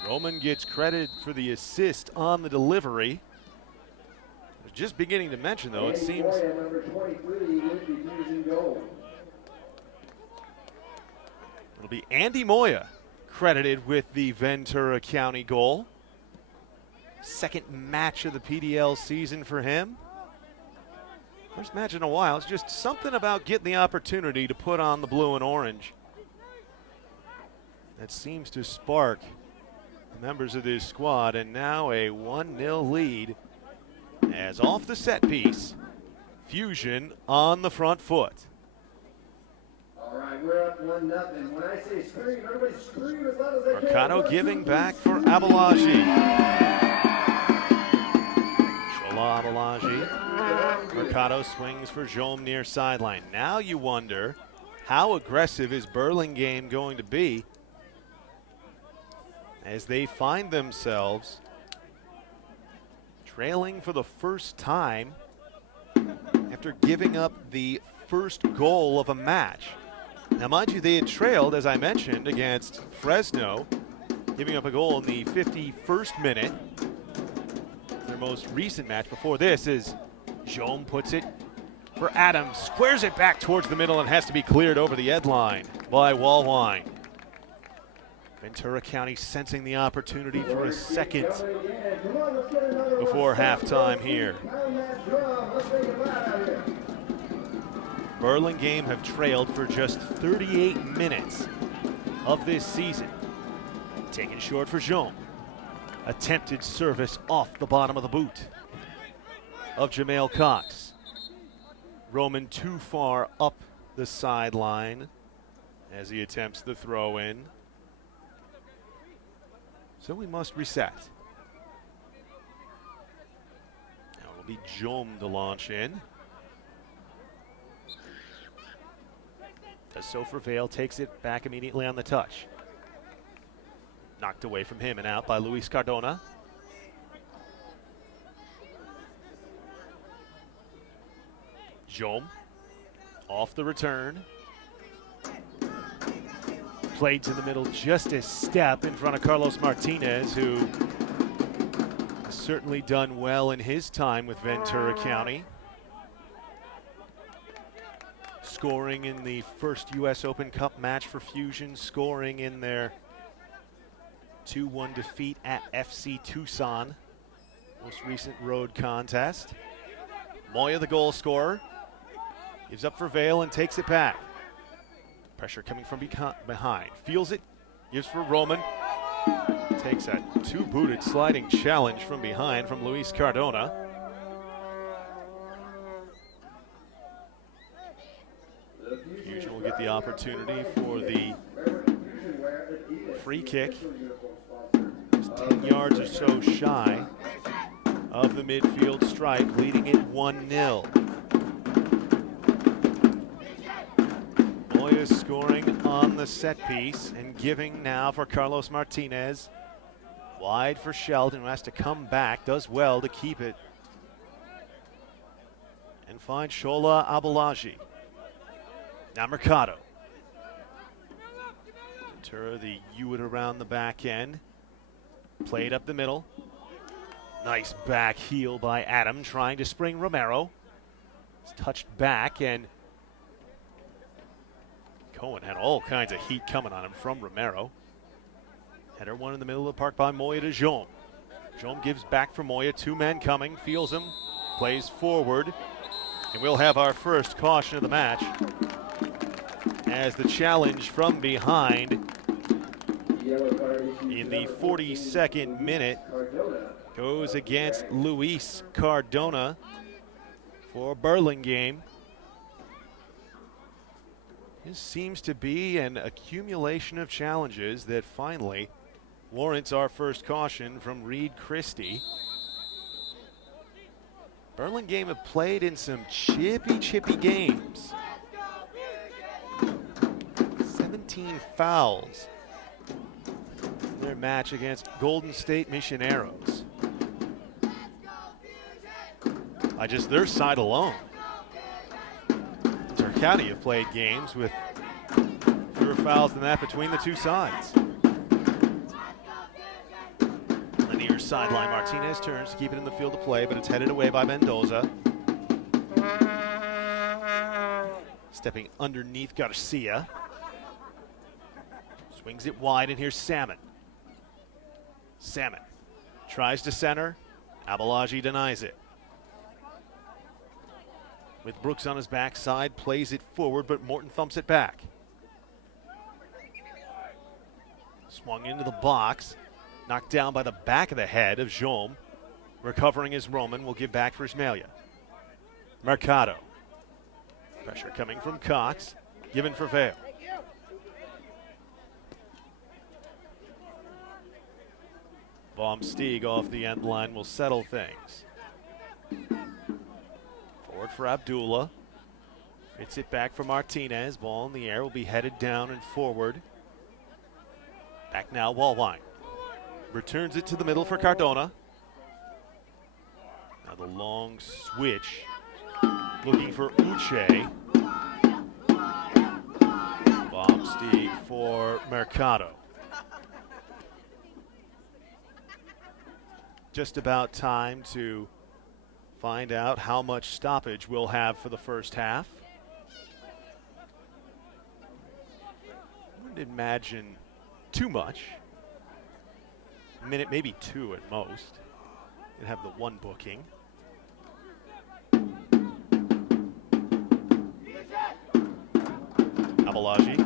Roman gets credit for the assist on the delivery. I was just beginning to mention, though, it seems it'll be Andy Moya credited with the Ventura County goal. Second match of the PDL season for him. First match in a while. It's just something about getting the opportunity to put on the blue and orange that seems to spark members of this squad, and now a 1-0 lead as off the set piece, Fusion on the front foot. All right, we're up 1-0. When I say scream, everybody scream as loud as they can. Mercado giving back for Abalaji. Shola Abalaji. Mercado swings for Jom near sideline. Now you wonder, how aggressive is Burlingame going to be as they find themselves trailing for the first time after giving up the first goal of a match. Now, mind you, they had trailed, as I mentioned, against Fresno, giving up a goal in the 51st minute. Their most recent match before this is Jom puts it for Adams, squares it back towards the middle and has to be cleared over the end line by Walwine. Ventura County sensing the opportunity for a second before halftime here. Burlingame have trailed for just 38 minutes of this season. Taken short for Jom. Attempted service off the bottom of the boot of Jamail Cox. Roman too far up the sideline as he attempts the throw in. So we must reset. Now it'll be Jom to launch in. Does so for Vale, takes it back immediately on the touch. Knocked away from him and out by Luis Cardona. Jom off the return. Played to the middle just a step in front of Carlos Martinez, who has certainly done well in his time with Ventura County. Scoring in the first U.S. Open Cup match for Fusion, scoring in their 2-1 defeat at FC Tucson, most recent road contest. Moya, the goal scorer, gives up for Vale and takes it back. Pressure coming from behind. Feels it, gives for Roman. Takes a two-booted sliding challenge from behind from Luis Cardona. Fusion will get the opportunity for the free kick. Just 10 yards or so shy of the midfield stripe, leading it 1-0. Moya scoring on the set piece and giving now for Carlos Martinez. Wide for Sheldon, who has to come back, does well to keep it. And find Shola Abalaji. Now Mercado. Ventura, the Hewitt around the back end. Played up the middle. Nice back heel by Adam, trying to spring Romero. It's touched back, and Cohen had all kinds of heat coming on him from Romero. Header one in the middle of the park by Moya to Jom. Jom gives back for Moya, two men coming, feels him, plays forward, and we'll have our first caution of the match as the challenge from behind in the 42nd minute goes against Luis Cardona for Burlingame. This seems to be an accumulation of challenges that finally warrants our first caution from Reed Christie. Burlingame have played in some chippy games. 17 fouls in their match against Golden State Missioneros. By just their side alone. Ventura County have played games with fewer fouls than that between the two sides. On the near sideline, Martinez turns to keep it in the field of play, but it's headed away by Mendoza. Stepping underneath Garcia. Swings it wide, and here's Salmon. Salmon tries to center. Abalaji denies it. With Brooks on his backside, plays it forward, but Morton thumps it back. Swung into the box. Knocked down by the back of the head of Jaume. Recovering is Roman. Will give back for Ismalia. Mercado. Pressure coming from Cox. Given for Vale. Stieg off the end line will settle things. Forward for Abdullah. Hits it back for Martinez. Ball in the air will be headed down and forward. Back now, Wallwine. Returns it to the middle for Cardona. Now the long switch. Looking for Uche. Stieg for Mercado. Just about time to find out how much stoppage we'll have for the first half. Wouldn't imagine too much. A minute, maybe two at most. You'd have the one booking. Abalaji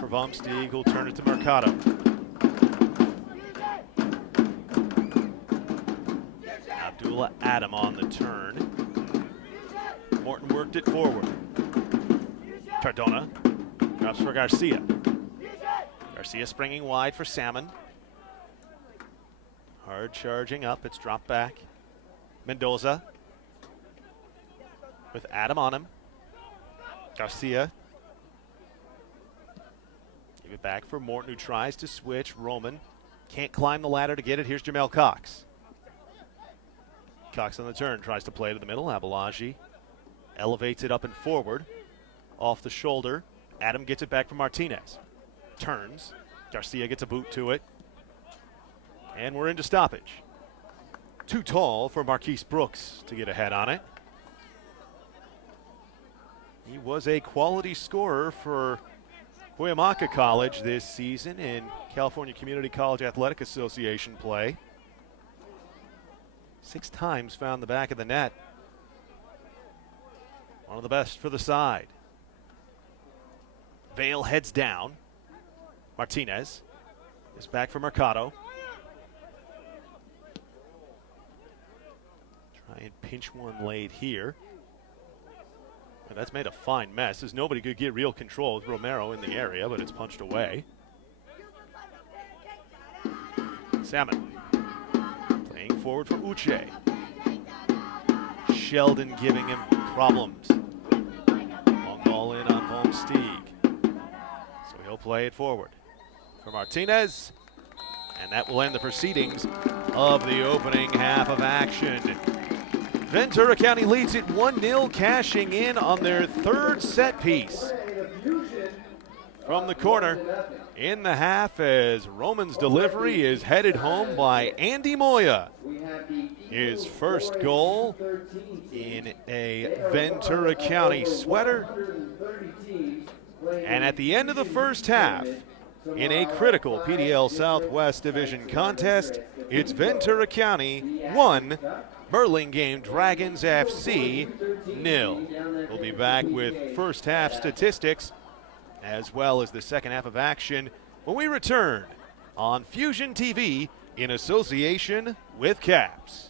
for Stieg, who'll turn it to Mercado. Abdullah Adam on the turn. Morton worked it forward. Cardona drops for Garcia. Garcia springing wide for Salmon. Hard charging up, it's dropped back. Mendoza with Adam on him. Garcia. Give it back for Morton, who tries to switch. Roman can't climb the ladder to get it. Here's Jamel Cox. Cox on the turn, tries to play to the middle. Abalaji elevates it up and forward. Off the shoulder. Adam gets it back from Martinez. Turns. Garcia gets a boot to it. And we're into stoppage. Too tall for Marquise Brooks to get ahead on it. He was a quality scorer for Cuyamaca College this season in California Community College Athletic Association play. 6 times found the back of the net. One of the best for the side. Vale heads down. Martinez is back for Mercado. Try and pinch one late here. And that's made a fine mess, as nobody could get real control with Romero in the area, but it's punched away. Salmon playing forward for Uche. Sheldon giving him problems. Long ball in on Stieg. So he'll play it forward for Martinez. And that will end the proceedings of the opening half of action. Ventura County leads it 1-0, cashing in on their third set piece. From the corner in the half, as Roman's delivery is headed home by Andy Moya. His first goal in a Ventura County sweater. And at the end of the first half, in a critical PDL Southwest Division contest, it's Ventura County 1, Burlingame Dragons FC 0. We'll be back with first half statistics as well as the second half of action when we return on Fusion TV in association with CAPS.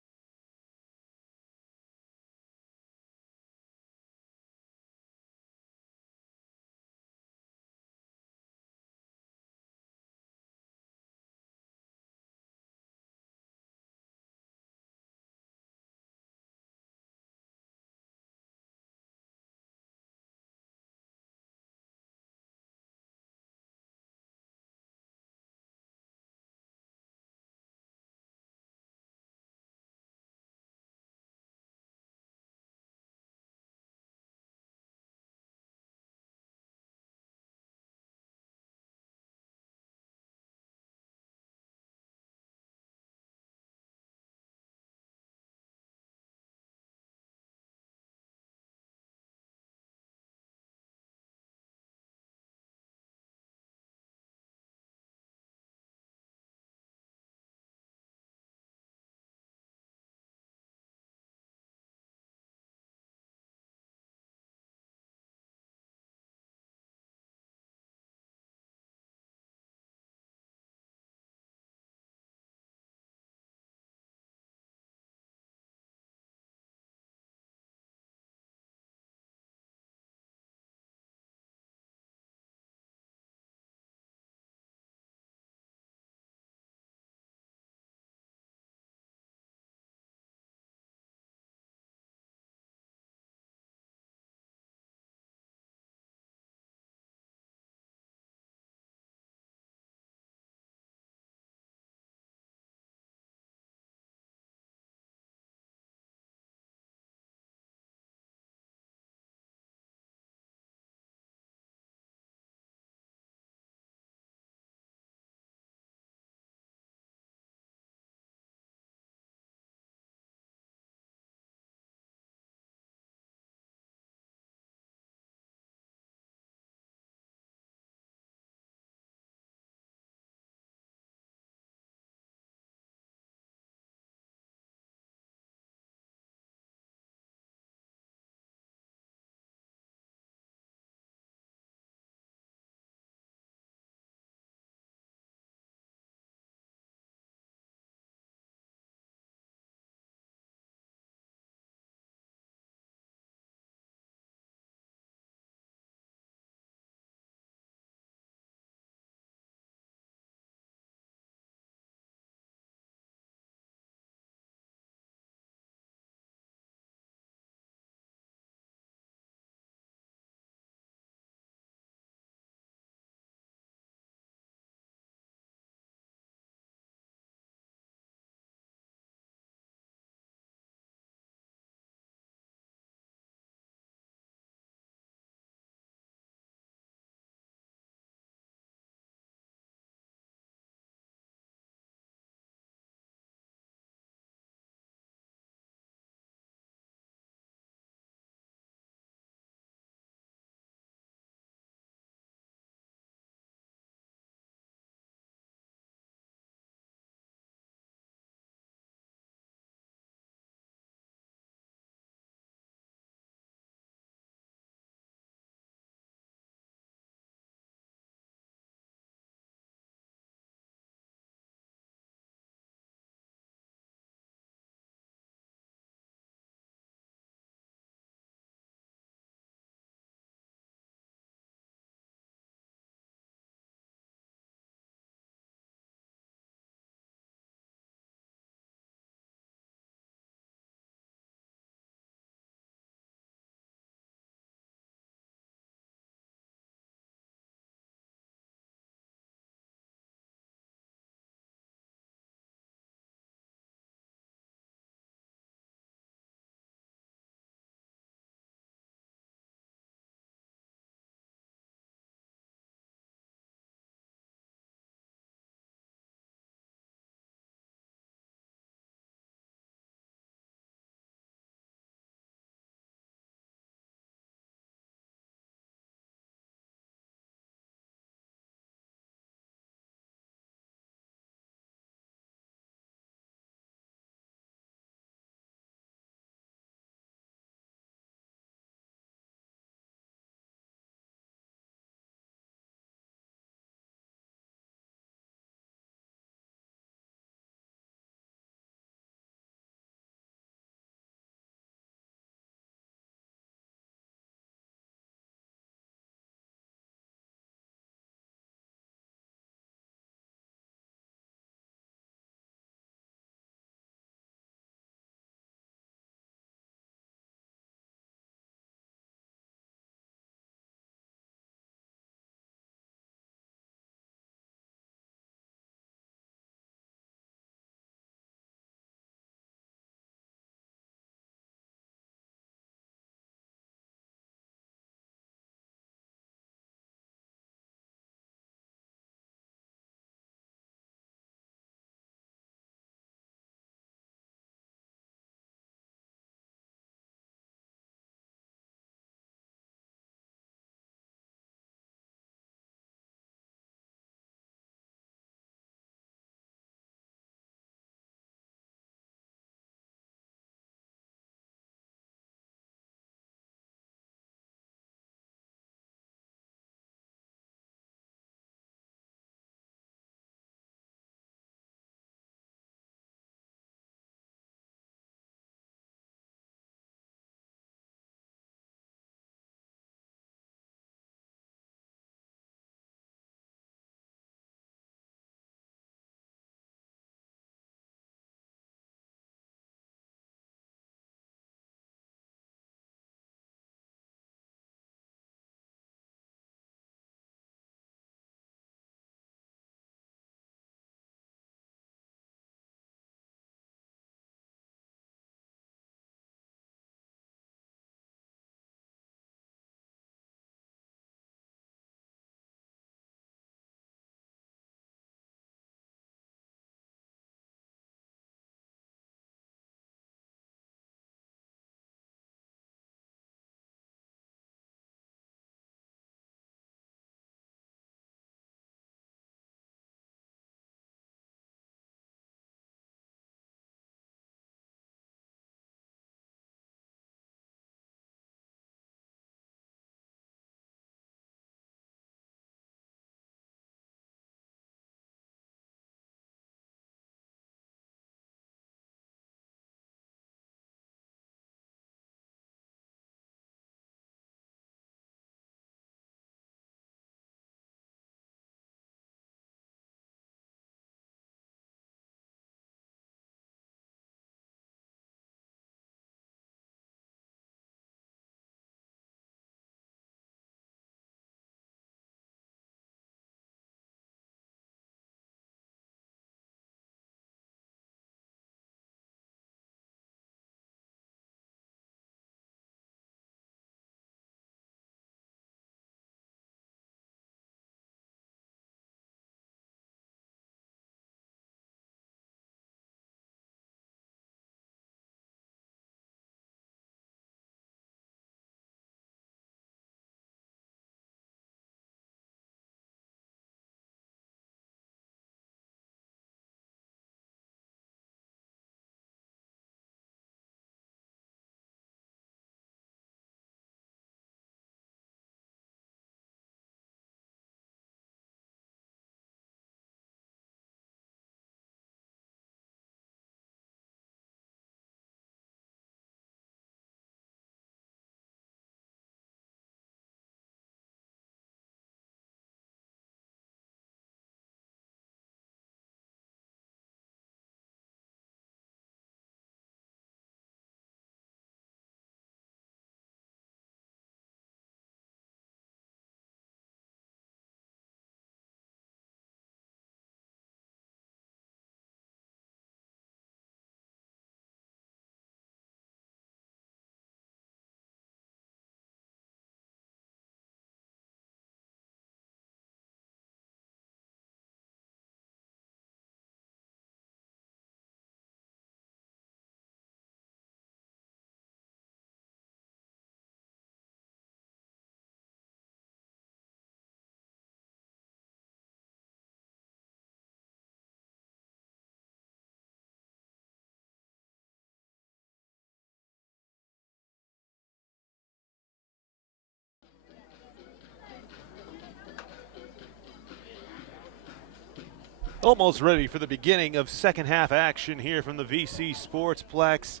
Almost ready for the beginning of second half action here from the VC Sportsplex.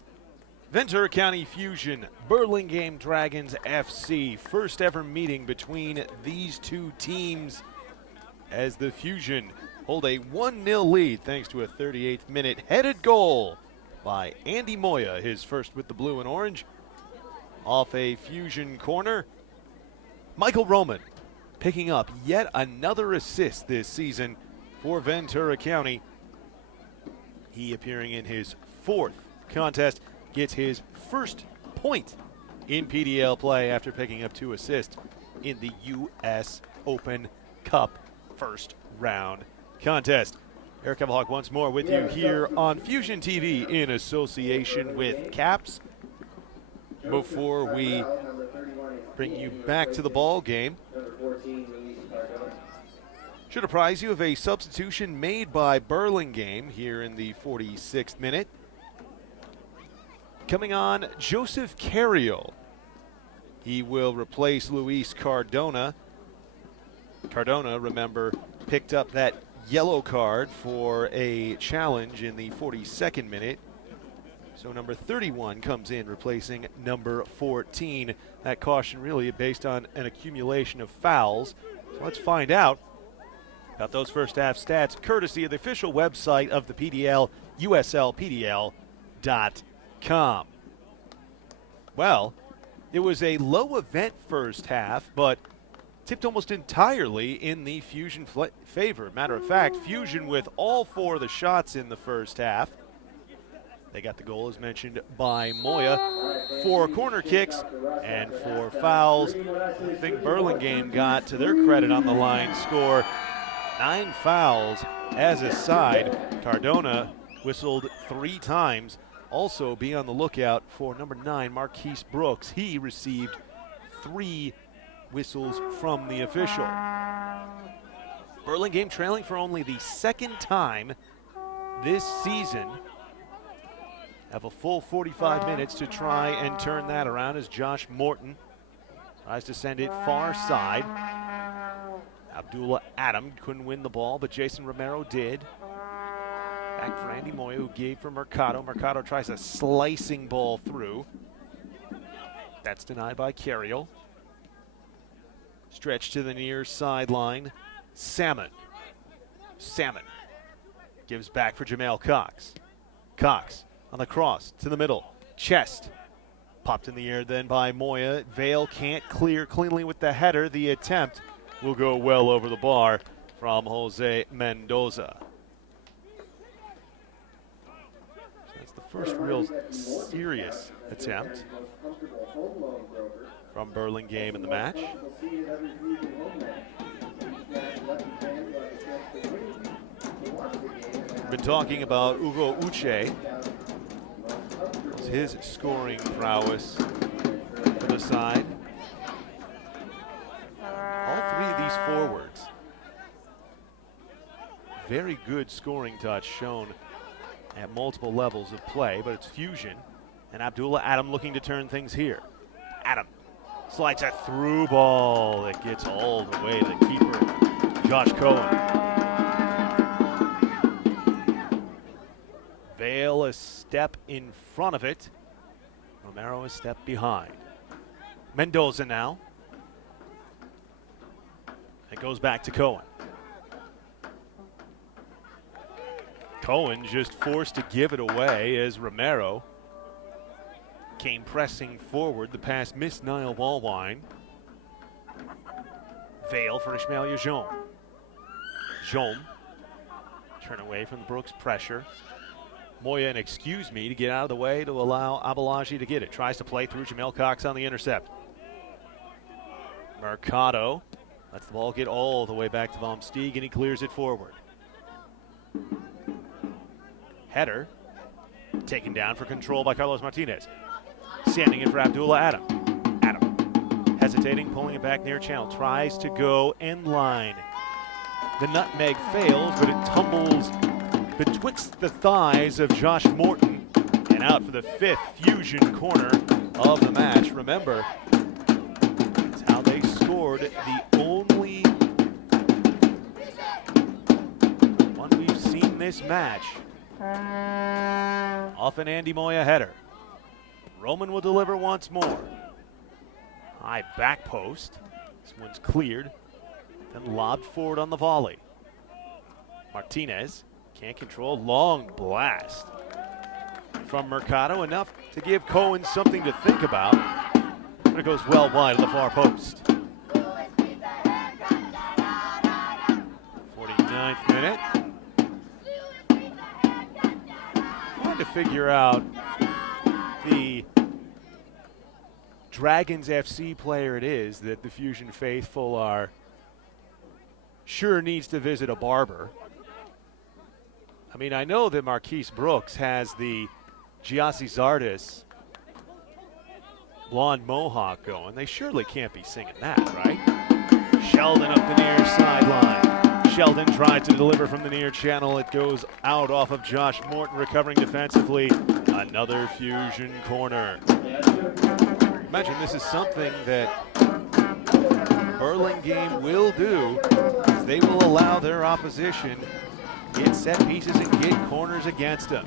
Ventura County Fusion, Burlingame Dragons FC. First ever meeting between these two teams as the Fusion hold a 1-0 lead thanks to a 38th minute headed goal by Andy Moya, his first with the blue and orange. Off a Fusion corner, Michael Roman picking up yet another assist this season for Ventura County. He appearing in his fourth contest, gets his first point in PDL play after picking up 2 assists in the U.S. Open Cup first round contest. Eric Kevelhawk once more with you here on Fusion TV in association with Caps. Before we bring you back to the ball game, should apprise you of a substitution made by Burlingame here in the 46th minute. Coming on, Joseph Carriel. He will replace Luis Cardona. Cardona, remember, picked up that yellow card for a challenge in the 42nd minute. So number 31 comes in, replacing number 14. That caution really based on an accumulation of fouls. So let's find out about those first half stats, courtesy of the official website of the PDL, uslpdl.com. Well, it was a low event first half, but tipped almost entirely in the Fusion favor. Matter of fact, Fusion with all 4 of the shots in the first half. They got the goal, as mentioned, by Moya. 4 corner kicks and 4 fouls. I think Burlingame got, to their credit on the line, score 9 fouls as a side. Cardona whistled 3 times. Also be on the lookout for number 9, Marquise Brooks. He received 3 whistles from the official. Burlingame trailing for only the second time this season. Have a full 45 minutes to try and turn that around as Josh Morton tries to send it far side. Abdullah Adam couldn't win the ball, but Jason Romero did. Back for Andy Moya, who gave for Mercado. Mercado tries a slicing ball through. That's denied by Carriel. Stretch to the near sideline. Salmon gives back for Jamel Cox. Cox on the cross to the middle. Chest popped in the air then by Moya. Vale can't clear cleanly with the header. The attempt will go well over the bar from Jose Mendoza. That's the first real serious attempt from Burlingame in the match. Been talking about Ugo Uche, his scoring prowess to the side. All 3 of these forwards, very good scoring touch shown at multiple levels of play, but it's Fusion and Abdullah Adam looking to turn things here. Adam slides a through ball that gets all the way to the keeper, Josh Cohen. Vale a step in front of it. Romero a step behind. Mendoza now. It goes back to Cohen. Cohen just forced to give it away as Romero came pressing forward. The pass missed Niall Ballwine. Vale for Ishmael Jaume. Jaume turn away from Brooks' pressure. Moya and excuse me to get out of the way to allow Abalaji to get it. Tries to play through Jamel Cox on the intercept. Mercado lets the ball get all the way back to Vom Steeg, and he clears it forward. Header taken down for control by Carlos Martinez. Sanding it for Abdullah Adam. Adam hesitating, pulling it back near channel. Tries to go end line. The nutmeg fails, but it tumbles betwixt the thighs of Josh Morton and out for the 5th Fusion corner of the match. Remember, it's how they scored the only one we've this match. Off an Andy Moya header. Roman will deliver once more. High back post. This one's cleared. Then lobbed forward on the volley. Martinez can't control. Long blast from Mercado. Enough to give Cohen something to think about. But it goes well wide of the far post. 49th minute. Hard to figure out the Dragons FC player it is that the Fusion faithful are sure needs to visit a barber. I mean, I know that Marquise Brooks has the Giassi Zardes blonde mohawk going. They surely can't be singing that, right? Sheldon up the near sideline. Sheldon tried to deliver from the near channel. It goes out off of Josh Morton, recovering defensively. Another Fusion corner. Imagine this is something that Burlingame will do. They will allow their opposition get set pieces and get corners against them.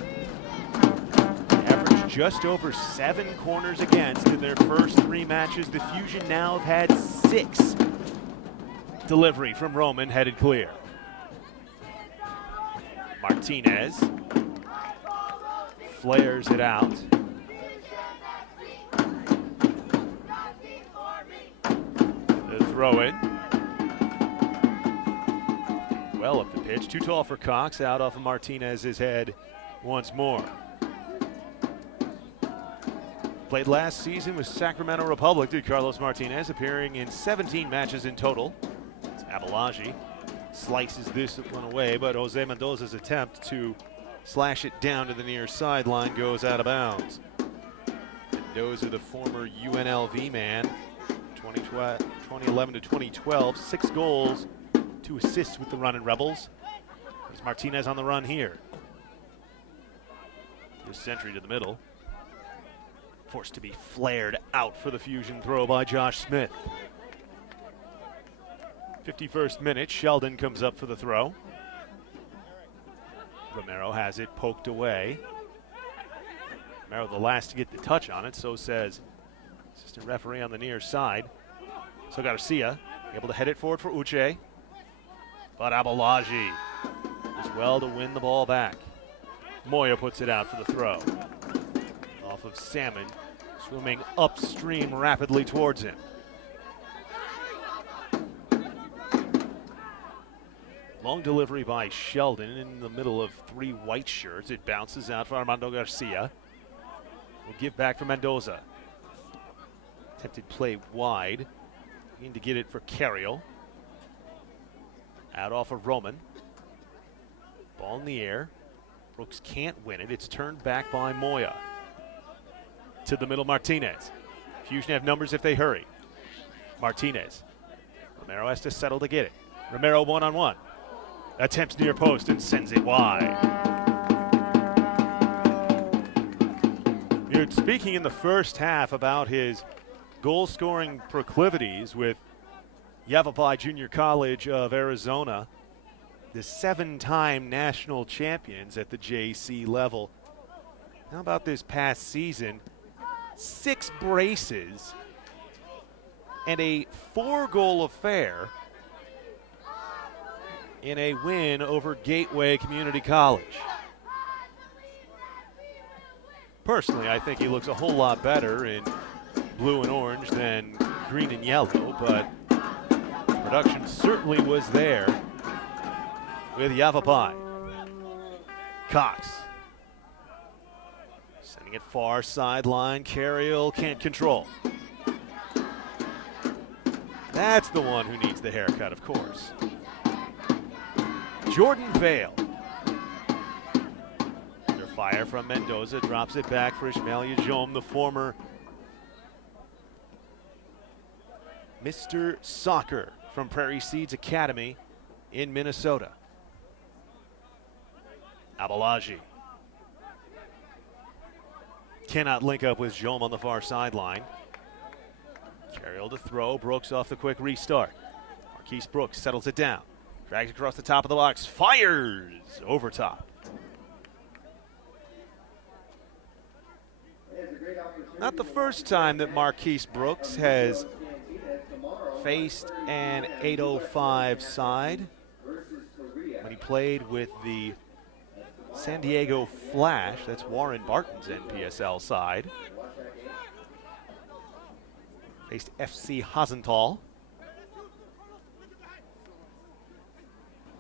Average just over 7 corners against in their first 3 matches. The Fusion now have had 6. Delivery from Roman, headed clear. Martinez flares it out. The throw in. Well up the pitch, too tall for Cox, out off of Martinez's head once more. Played last season with Sacramento Republic, did Carlos Martinez, appearing in 17 matches in total. It's Abalaji slices this one away, but Jose Mendoza's attempt to slash it down to the near sideline goes out of bounds. Mendoza, the former UNLV man, 2011 to 2012, 6 goals, 2 assists with the Runnin' Rebels. There's Martinez on the run here. This century to the middle. Forced to be flared out for the Fusion throw by Josh Smith. 51st minute, Sheldon comes up for the throw. Romero has it poked away. Romero the last to get the touch on it, so says assistant referee on the near side. So Garcia able to head it forward for Uche. But Abalaji does well to win the ball back. Moya puts it out for the throw. Off of Salmon, swimming upstream rapidly towards him. Long delivery by Sheldon in the middle of 3 white shirts. It bounces out for Armando Garcia. Will give back for Mendoza. Attempted play wide. Need to get it for Carriel. Out off of Roman. Ball in the air. Brooks can't win it. It's turned back by Moya. To the middle, Martinez. Fusion have numbers if they hurry. Martinez. Romero has to settle to get it. Romero one-on-one. Attempts near post and sends it wide. You're speaking in the first half about his goal-scoring proclivities with Yavapai Junior College of Arizona, the 7-time national champions at the JC level. How about this past season? 6 braces and a 4-goal affair in a win over Gateway Community College. Personally, I think he looks a whole lot better in blue and orange than green and yellow, but production certainly was there with Yavapai. Cox sending it far sideline. Carriel can't control. That's the one who needs the haircut, of course. Jordan Vale. Under fire from Mendoza, drops it back for Ishmael Yajom, the former Mr. Soccer from Prairie Seeds Academy in Minnesota. Abalaji cannot link up with Jom on the far sideline. Carriel to throw. Brooks off the quick restart. Marquise Brooks settles it down. Drags across the top of the box, fires over top. Not the first time that Marquise Brooks has faced an 805 side when he played with the San Diego Flash. That's Warren Barton's NPSL side. Faced FC Hasenthal.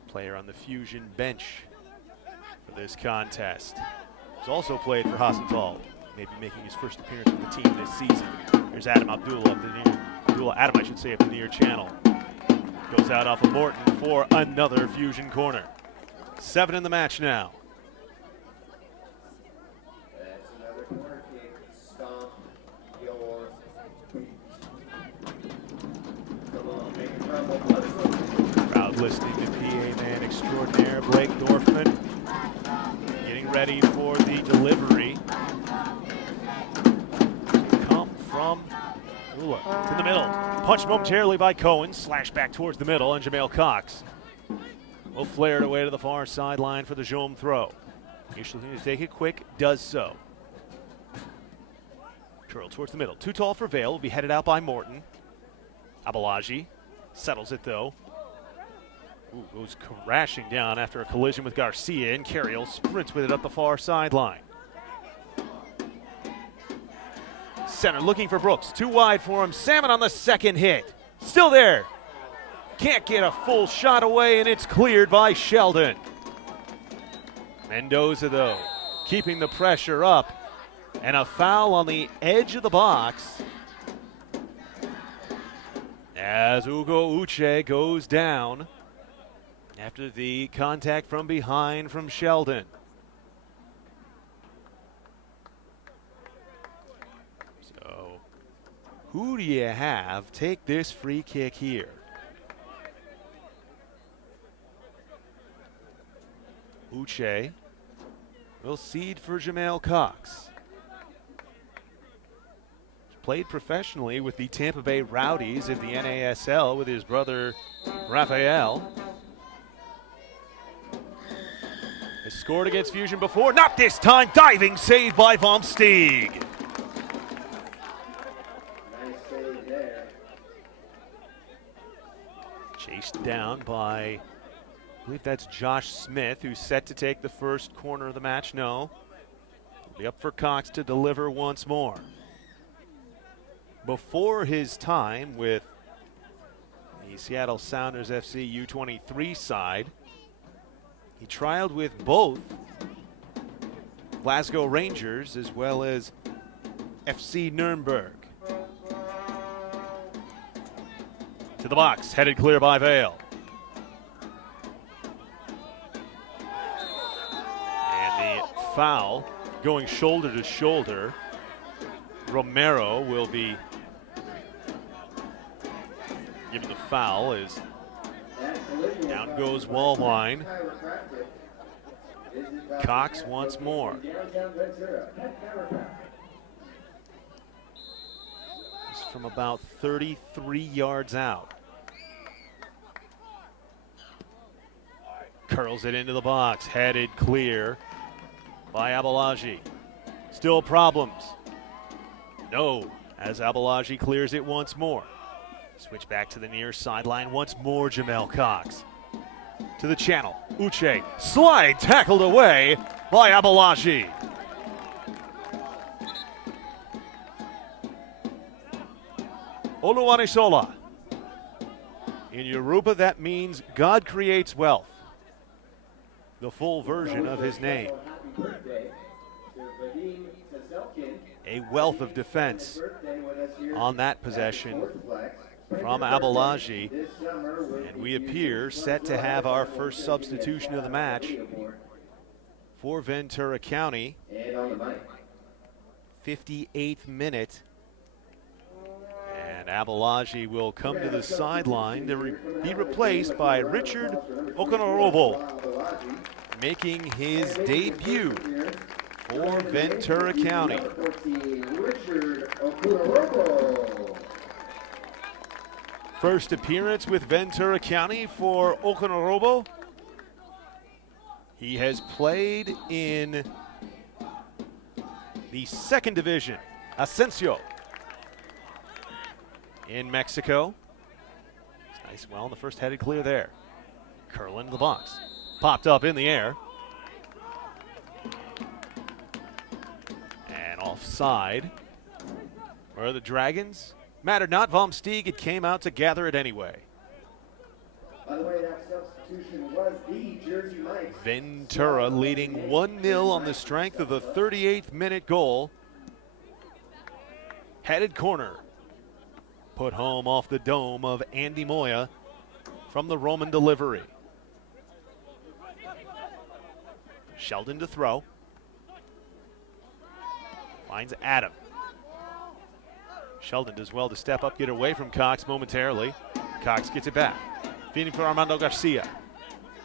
Player on the Fusion bench for this contest. He's also played for Hasenthal, maybe making his first appearance with the team this season. There's Adam Abdullah up the near, Adam, I should say, up the near channel. Goes out off of Morton for another Fusion corner. 7 in the match now. That's another corner kick. Stomp your feet. Come on, make it rumble. Let's go. Crowd listening to PA man extraordinaire Blake Dorfman. Getting ready for the delivery. Come from Ula to the middle. Punched momentarily by Cohen. Slash back towards the middle, and Jamel Cox will flare it away to the far sideline for the Jaume throw. Usually to take it quick, does so. Curl towards the middle. Too tall for Vale. Will be headed out by Morton. Abalaji settles it though. Goes crashing down after a collision with Garcia, and Carriel sprints with it up the far sideline. Center looking for Brooks. Too wide for him. Salmon on the second hit. Still there. Can't get a full shot away, and it's cleared by Sheldon. Mendoza, though, keeping the pressure up. And a foul on the edge of the box as Ugo Uche goes down after the contact from behind from Sheldon. So, who do you have take this free kick here? Uche will cede for Jamel Cox. Played professionally with the Tampa Bay Rowdies in the NASL with his brother Rafael. Has scored against Fusion before, not this time. Diving save by Vom Stieg. Nice save there. Chased down by, I believe that's Josh Smith, who's set to take the first corner of the match. No. It'll be up for Cox to deliver once more. Before his time with the Seattle Sounders FC U23 side, he trialed with both Glasgow Rangers as well as FC Nuremberg. To the box, headed clear by Vale. And the foul going shoulder to shoulder. Romero will be given the foul as down goes Wallwine. Cox once more. He's from about 33 yards out. Curls it into the box, headed clear by Abalaji. Still problems. No, as Abalaji clears it once more. Switch back to the near sideline once more, Jamel Cox. To the channel, Uche, slide tackled away by Abalaji. Oluwanisola. In Yoruba, that means God creates wealth. The full version of his name. A wealth of defense on that possession from Abalaji, and we appear set to have our first substitution of the match for Ventura County. 58th minute, and Abalaji will come to the sideline to be replaced by Richard Okonorovo, making his debut for Ventura County. First appearance with Ventura County for Okonorobo. He has played in the second division, Ascencio, in Mexico. Nice, well, in the first headed clear there. Curl into the box. Popped up in the air. And offside. Where are the Dragons? Mattered not, Vom Stieg, it came out to gather it anyway. By the way, that substitution was the Jersey Mike's. Ventura leading 1-0 on the strength of the 38th minute goal. Headed corner. Put home off the dome of Andy Moya from the Roman delivery. Sheldon to throw. Finds Adam. Sheldon does well to step up, get away from Cox momentarily. Cox gets it back. Feeding for Armando Garcia.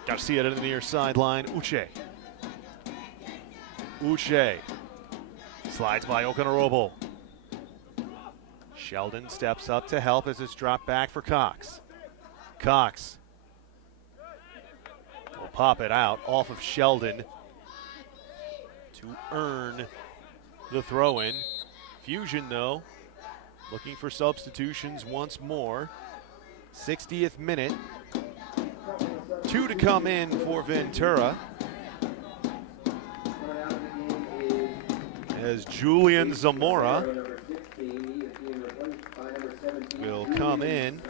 Garcia to the near sideline. Uche. Uche. Slides by Okonorobo. Sheldon steps up to help as it's dropped back for Cox. Cox will pop it out off of Sheldon to earn the throw-in. Fusion, though, looking for substitutions once more. 60th minute. 2 to come in for Ventura. As Julian Zamora will come in,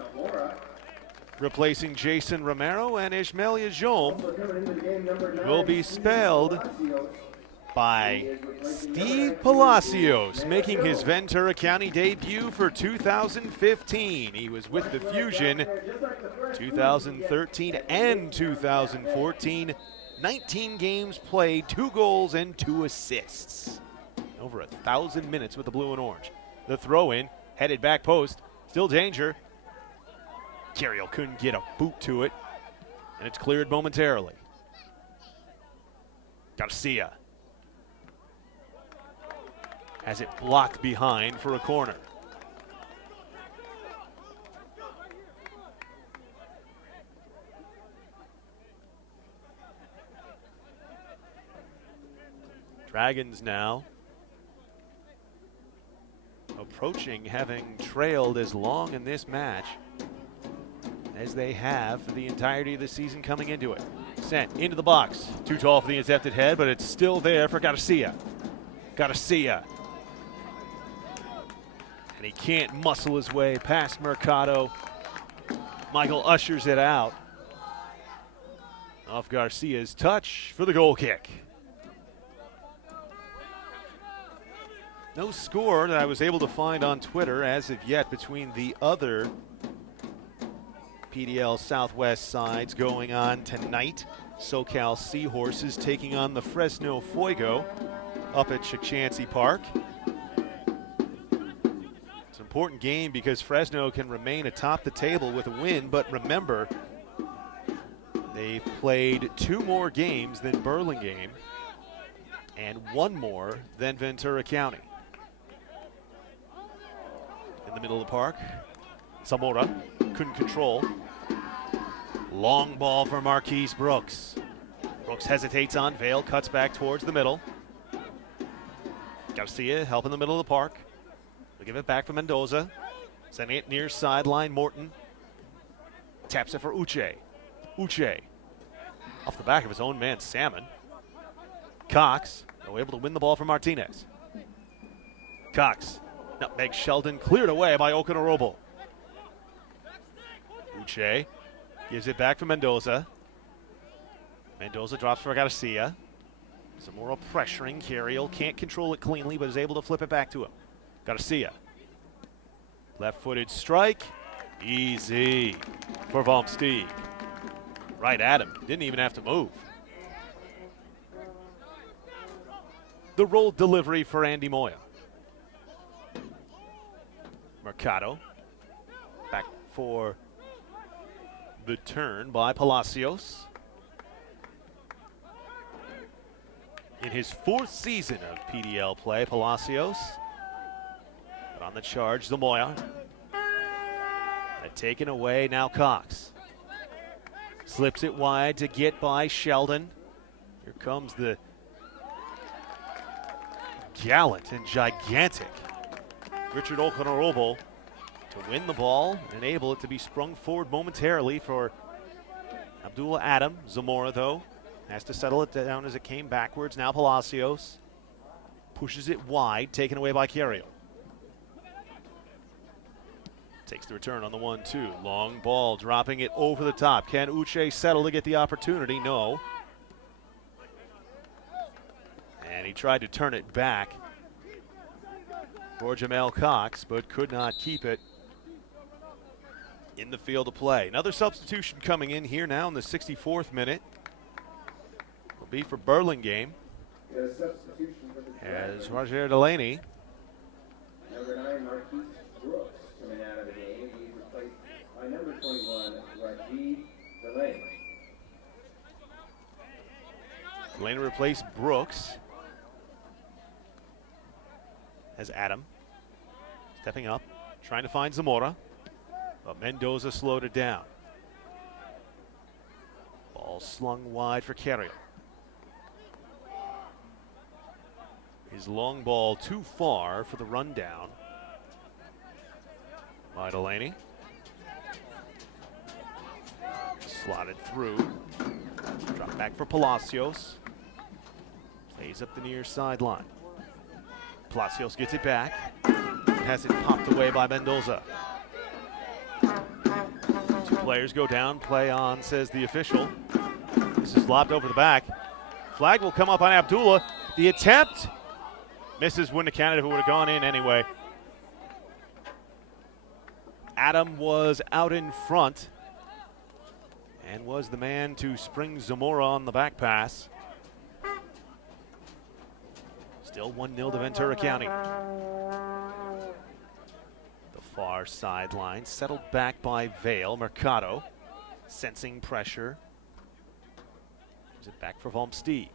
replacing Jason Romero, and Ishmael Yajom will be spelled by Steve Palacios, making his Ventura County debut for 2015. He was with the Fusion 2013 and 2014. 19 games played, 2 goals and 2 assists. Over 1,000 minutes with the blue and orange. The throw-in, headed back post, still danger. Carriel couldn't get a boot to it, and it's cleared momentarily. Garcia has it blocked behind for a corner. Dragons now approaching having trailed as long in this match as they have for the entirety of the season coming into it. Sent into the box. Too tall for the intercepted head, but it's still there for Garcia. Garcia. And he can't muscle his way past Mercado. Michael ushers it out. Off Garcia's touch for the goal kick. No score that I was able to find on Twitter as of yet between the other PDL Southwest sides going on tonight. SoCal Seahorses taking on the Fresno Fuego up at Chichancy Park. It's an important game because Fresno can remain atop the table with a win, but remember, they've played 2 more games than Burlingame and 1 more than Ventura County. In the middle of the park, Zamora couldn't control. Long ball for Marquise Brooks. Brooks hesitates on Vale, cuts back towards the middle. Garcia help in the middle of the park. They'll give it back for Mendoza. Sending it near sideline, Morton. Taps it for Uche. Uche off the back of his own man, Salmon. Cox, though able to win the ball from Martinez. Cox, nutmeg Sheldon, cleared away by Okonorobo. Uche gives it back for Mendoza. Mendoza drops for Garcia. Zamora pressuring. Carriel can't control it cleanly, but is able to flip it back to him. Garcia. Left-footed strike. Easy for Vom Stieg. Right at him. Didn't even have to move. The rolled delivery for Andy Moya. Mercado. Back for the turn by Palacios. In his 4th season of PDL play, Palacios. But on the charge, Zamoya. A Taken away now Cox. Slips it wide to get by Sheldon. Here comes the gallant and gigantic Richard Okanorobo to win the ball and enable it to be sprung forward momentarily for Abdullah Adam. Zamora, though, has to settle it down as it came backwards. Now Palacios pushes it wide, taken away by Carriel. Takes the return on the 1-2. Long ball, dropping it over the top. Can Uche settle to get the opportunity? No. And he tried to turn it back for Jamel Cox, but could not keep it in the field of play. Another substitution coming in here now in the 64th minute. Will be for Burlingame. As Roger Delaney. Number 9, Marquise Brooks, coming out of the game. He's replaced by number 21, Rajid Delaney. Delaney replaced Brooks. As Adam stepping up, trying to find Zamora, but Mendoza slowed it down. Ball slung wide for Carriel. His long ball too far for the rundown by Delaney. Slotted through. Drop back for Palacios. Plays up the near sideline. Palacios gets it back. Has it popped away by Mendoza. Two players go down. Play on, says the official. This is lobbed over the back. Flag will come up on Abdullah. The attempt misses. Wouldn't have counted if it would have gone in anyway. Adam was out in front and was the man to spring Zamora on the back pass. Still 1-0 to Ventura County. The far sideline settled back by Vale. Mercado sensing pressure. Gives it back for Volmsteeg.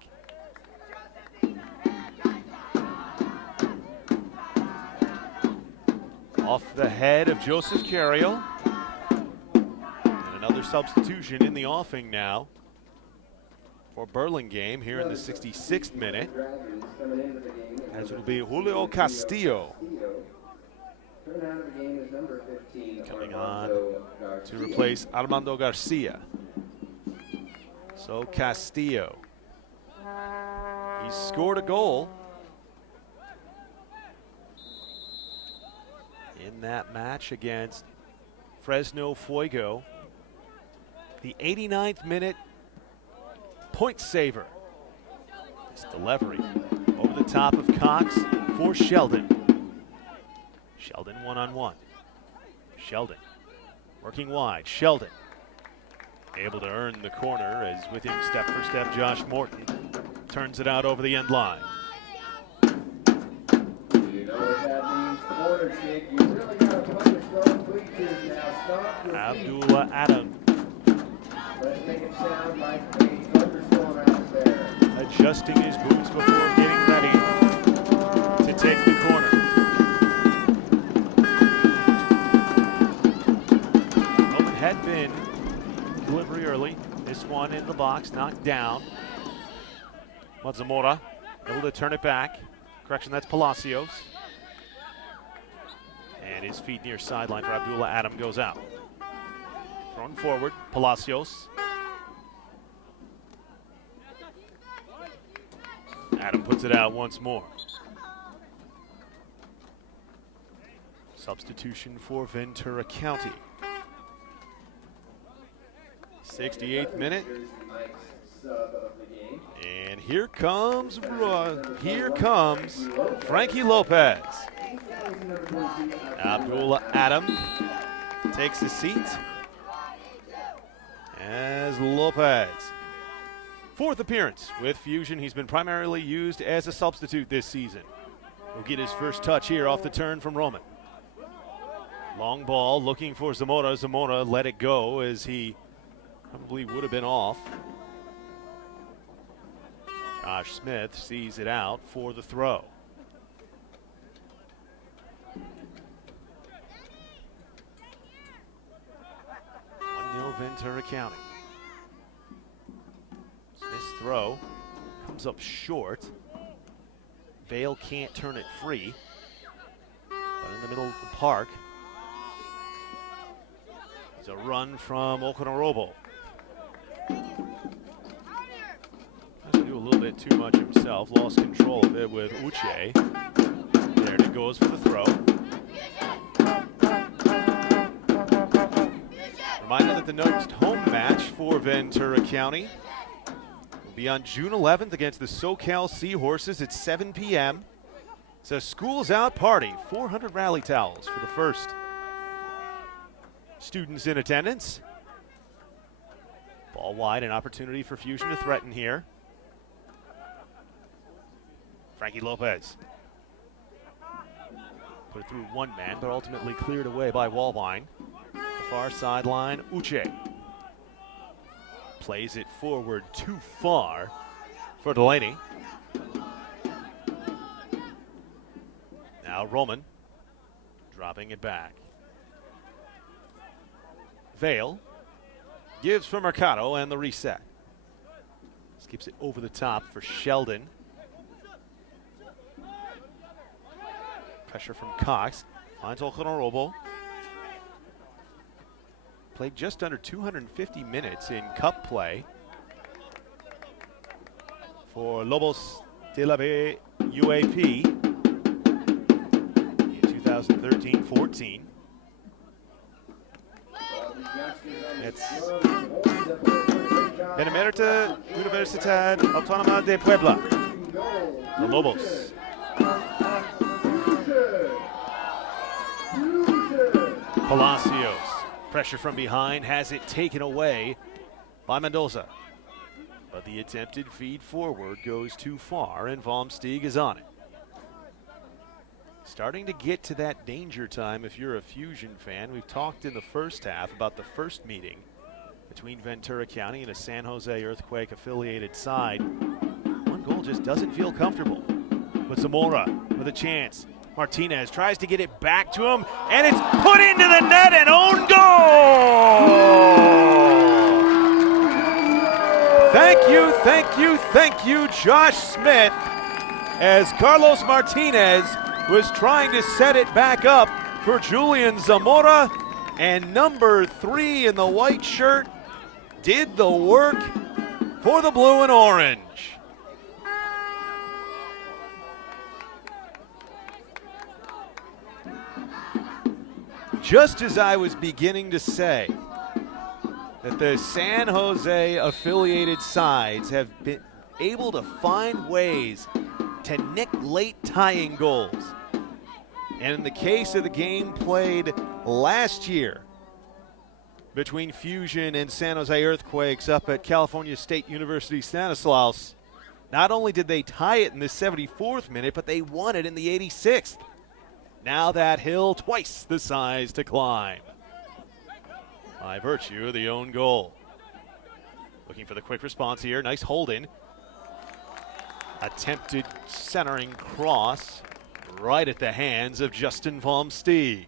Off the head of Joseph Carriel. And another substitution in the offing now for Burlingame here in the 66th minute. As it will be Julio Castillo coming on to replace Armando Garcia. So Castillo, he scored a goal in that match against Fresno Fuego. The 89th minute point saver. It's delivery over the top of Cox for Sheldon. Sheldon one-on-one. Sheldon working wide. Sheldon able to earn the corner as with him step for step Josh Morton turns it out over the end line. You know what that means, corner kick. You really got to put your strong bleachers now. Stop your Abdullah Adam. Let's make it sound like a thunderstorm out there. Adjusting his boots before getting ready to take the corner. Well, it had been delivery early. This one in the box, knocked down. Zamora able to turn it back. Correction, that's Palacios. And his feet near sideline for Abdullah Adam goes out. Thrown forward, Palacios. Adam puts it out once more. Substitution for Ventura County. 68th minute. And here comes Frankie Lopez. Abdullah Adam takes a seat as Lopez. Fourth appearance with Fusion. He's been primarily used as a substitute this season. He'll get his first touch here off the turn from Roman. Long ball looking for Zamora. Zamora let it go as he probably would have been off. Josh Smith sees it out for the throw. Ventura County. Smith's throw comes up short. Vale can't turn it free. But in the middle of the park, it's a run from Okonorobo. Has to do a little bit too much himself. Lost control of it with Uche. There he goes for the throw. Reminder that the next home match for Ventura County will be on June 11th against the SoCal Seahorses at 7 p.m. It's a schools out party. 400 rally towels for the first students in attendance. Ball wide, an opportunity for Fusion to threaten here. Frankie Lopez put it through one man, but ultimately cleared away by Wallbine. The far sideline, Uche plays it forward too far for Delaney. Now Roman dropping it back. Vale gives for Mercado and the reset. Skips it over the top for Sheldon. Pressure from Cox. Finds Okonorobo. Played just under 250 minutes in cup play for Lobos de la Bay UAP in 2013-14. It's Benemérita Universidad Autónoma de Puebla. The Lobos. Palacios, pressure from behind, has it taken away by Mendoza. But the attempted feed forward goes too far, and Vormsteeg is on it. Starting to get to that danger time if you're a Fusion fan. We've talked in the first half about the first meeting between Ventura County and a San Jose Earthquake affiliated side. One goal just doesn't feel comfortable. But Zamora with a chance. Martinez tries to get it back to him, and it's put into the net and own goal! Thank you, Josh Smith, as Carlos Martinez was trying to set it back up for Julian Zamora, and number 3 in the white shirt did the work for the blue and orange. Just as I was beginning to say that the San Jose affiliated sides have been able to find ways to nick late tying goals. And in the case of the game played last year between Fusion and San Jose Earthquakes up at California State University Stanislaus, not only did they tie it in the 74th minute, but they won it in the 86th. Now that hill twice the size to climb by virtue of the own goal. Looking for the quick response here. Nice holding. Attempted centering cross right at the hands of Justin Vormsteeg.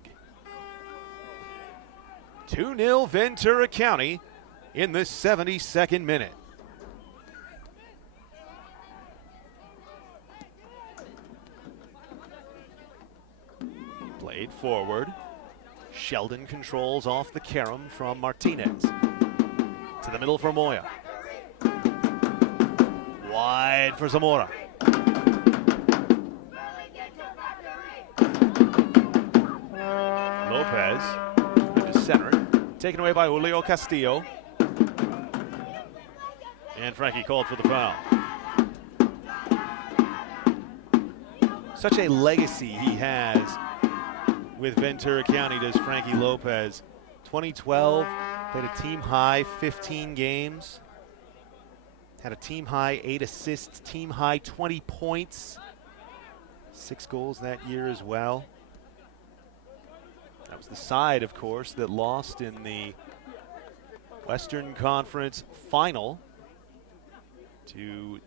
2-0 Ventura County in the 72nd minute. Played forward. Sheldon controls off the carom from Martinez. To the middle for Moya. Wide for Zamora. Lopez with the center. Taken away by Julio Castillo. And Frankie called for the foul. Such a legacy he has with Ventura County, does Frankie Lopez. 2012, played a team high 15 games. Had a team high 8 assists, team high 20 points. 6 goals that year as well. That was the side, of course, that lost in the Western Conference Final to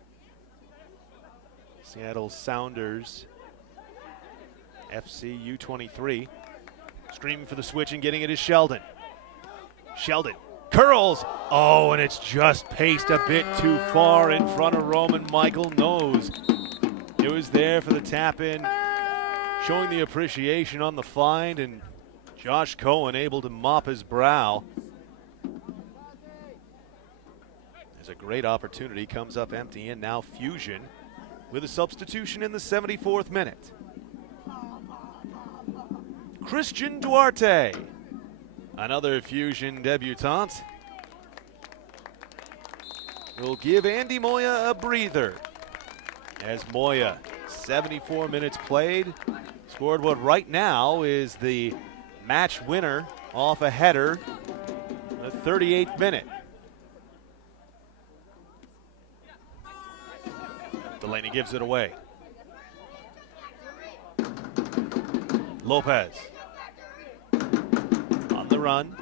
Seattle Sounders FC U23. Screaming for the switch and getting it is Sheldon. Sheldon Curls. Oh, and it's just paced a bit too far in front of Roman. Michael knows it was there for the tap in, showing the appreciation on the find, and Josh Cohen able to mop his brow. There's a great opportunity, comes up empty, and now Fusion with a substitution in the 74th minute. Christian Duarte, another Fusion debutant, will give Andy Moya a breather. As Moya, 74 minutes played, scored what right now is the match winner off a header in the 38th minute. Delaney gives it away. Lopez on the run.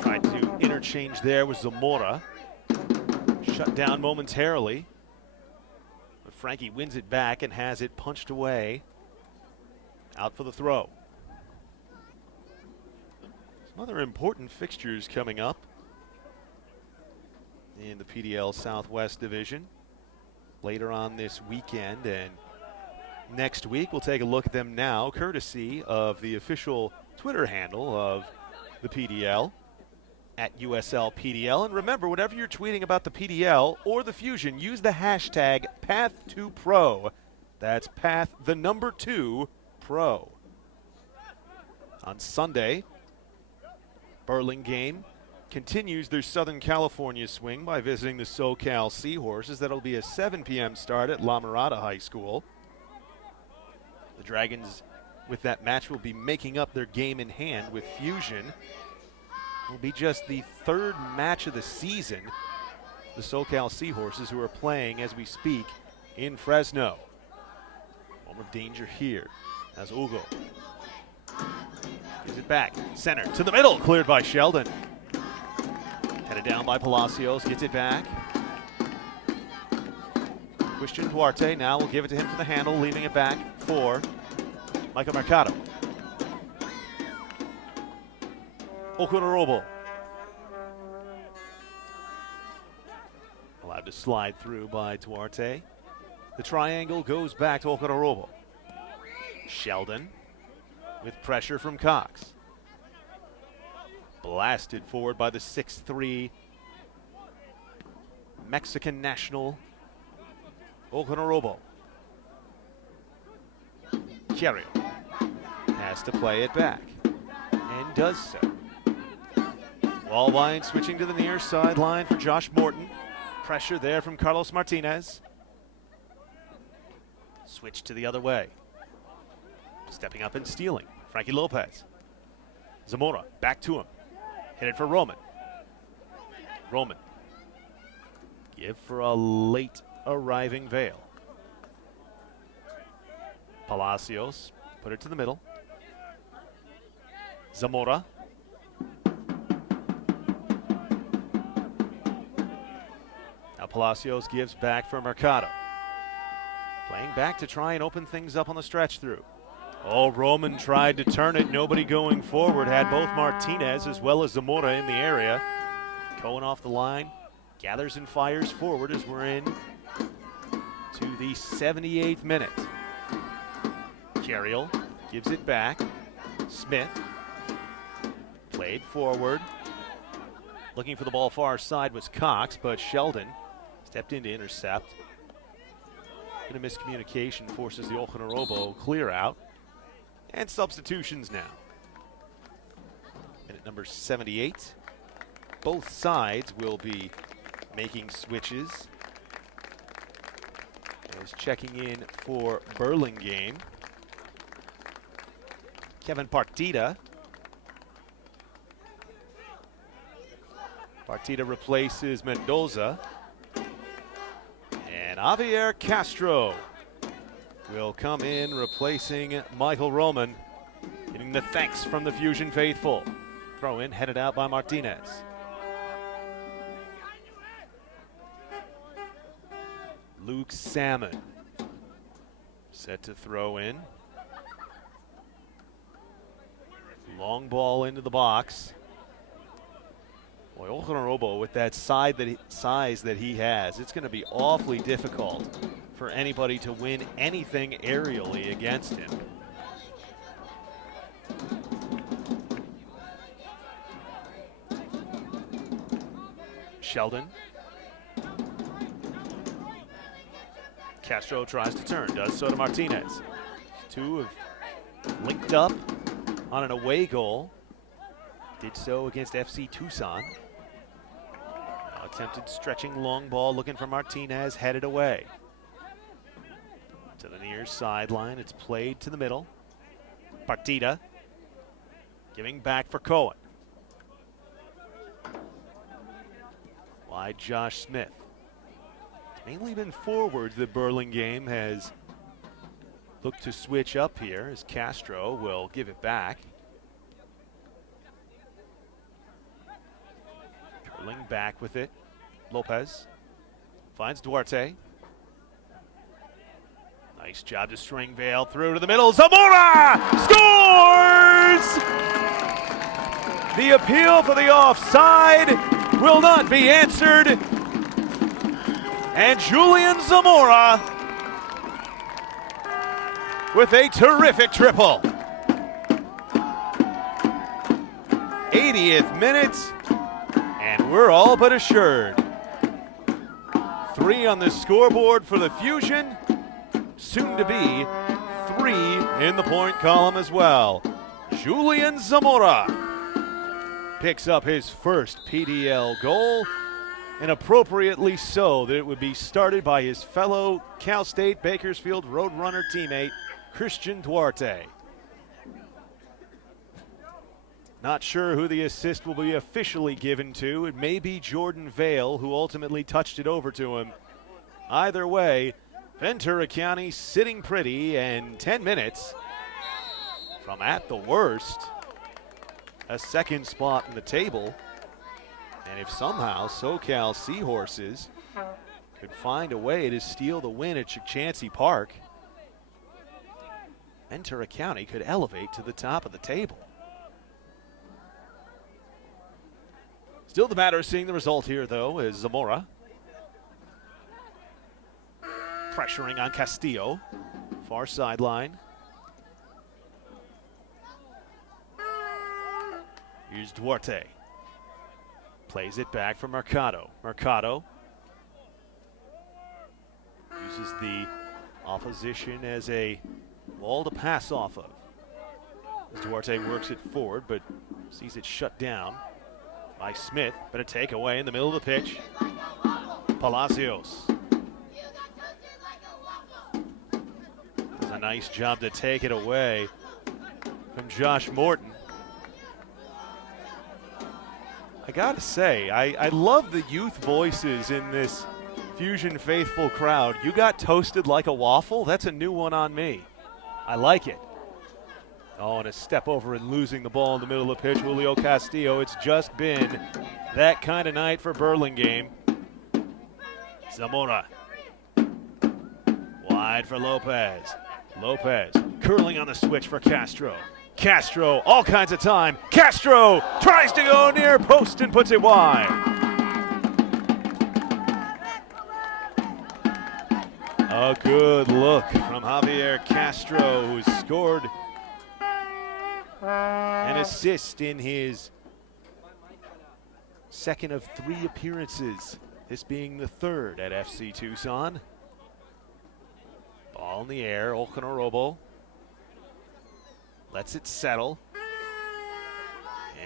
Tried to interchange there with Zamora. Shut down momentarily. But Frankie wins it back and has it punched away. Out for the throw. Some other important fixtures coming up in the PDL Southwest Division later on this weekend, and next week we'll take a look at them now, courtesy of the official Twitter handle of the PDL at USL PDL. And remember, whenever you're tweeting about the PDL or the Fusion, use the hashtag Path2Pro. That's Path the number 2 Pro. On Sunday, Burlingame continues their Southern California swing by visiting the SoCal Seahorses. That'll be a 7 p.m. start at La Mirada High School. The Dragons, with that match, will be making up their game in hand with Fusion. It will be just the third match of the season. The SoCal Seahorses, who are playing as we speak in Fresno. Moment of danger here as Ugo gives it back. Center to the middle, cleared by Sheldon. Headed down by Palacios, gets it back. Christian Duarte now will give it to him for the handle, leaving it back for Michael Mercado. Okunorobo. Allowed to slide through by Duarte. The triangle goes back to Okunorobo. Sheldon with pressure from Cox. Blasted forward by the 6'3" Mexican national Okunorobo. Cherry has to play it back and does so. Wallwine switching to the near sideline for Josh Morton. Pressure there from Carlos Martinez. Switch to the other way. Stepping up and stealing. Frankie Lopez. Zamora back to him. Headed for Roman. Roman. Give for a late arriving Vale. Palacios. Put it to the middle. Zamora. Now Palacios gives back for Mercado. Playing back to try and open things up on the stretch through. Oh, Roman tried to turn it. Nobody going forward. Had both Martinez as well as Zamora in the area. Cohen off the line. Gathers and fires forward as we're in to the 78th minute. Carriel gives it back. Smith played forward. Looking for the ball far side was Cox, but Sheldon stepped in to intercept. And a miscommunication forces the Okunorobo clear out. And substitutions now. Minute number 78. Both sides will be making switches. As checking in for Burlingame, Kevin Partida. Partida replaces Mendoza. And Javier Castro will come in, replacing Michael Roman, getting the thanks from the Fusion faithful. Throw in headed out by Martinez. Luke Salmon set to throw in. Long ball into the box. Boy, Okanorobo with that size that he has, it's going to be awfully difficult for anybody to win anything aerially against him. Sheldon. Castro tries to turn, does so to Martinez. Two have linked up on an away goal. Did so against FC Tucson. Now attempted stretching long ball, looking for Martinez, headed away. To the near sideline, it's played to the middle. Partida giving back for Cohen. Wide Josh Smith. It's mainly been forwards that Burlingame has looked to switch up here as Castro will give it back. Curling back with it. Lopez finds Duarte. Nice job to string Vale through to the middle. Zamora scores! The appeal for the offside will not be answered. And Julian Zamora with a terrific triple. 80th minute, and we're all but assured. 3 on the scoreboard for the Fusion, soon to be 3 in the point column as well. Julian Zamora picks up his first PDL goal, and appropriately so that it would be started by his fellow Cal State Bakersfield Roadrunner teammate, Christian Duarte. Not sure who the assist will be officially given to. It may be Jordan Vale, who ultimately touched it over to him. Either way, Ventura County sitting pretty, and 10 minutes from at the worst a second spot in the table. And if somehow SoCal Seahorses could find a way to steal the win at Chachansey Park, Ventura County could elevate to the top of the table. Still the matter of seeing the result here, though, is Zamora pressuring on Castillo, far sideline. Here's Duarte. Plays it back for Mercado. Mercado uses the opposition as a wall to pass off of. As Duarte works it forward, but sees it shut down by Smith. But a takeaway in the middle of the pitch. Palacios does a nice job to take it away from Josh Morton. I gotta say, I love the youth voices in this Fusion faithful crowd. You got toasted like a waffle? That's a new one on me. I like it. Oh, and a step over and losing the ball in the middle of the pitch, Julio Castillo. It's just been that kind of night for Burlingame. Zamora. Wide for Lopez. Lopez curling on the switch for Castro. Castro, all kinds of time. Castro tries to go near post and puts it wide. A good look from Javier Castro, who scored an assist in his second of 3 appearances, this being the 3rd at FC Tucson. Ball in the air, Okanorobo lets it settle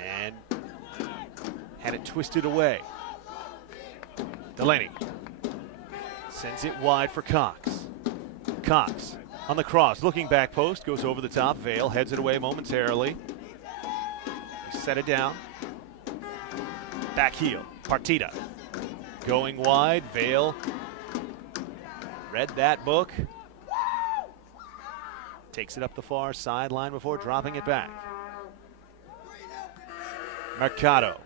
and had it twisted away. Delaney sends it wide for Cox. Cox on the cross, looking back post, goes over the top. Vale heads it away momentarily. Set it down. Back heel, Partida. Going wide, Vale read that book. Takes it up the far sideline before dropping it back. Mercado.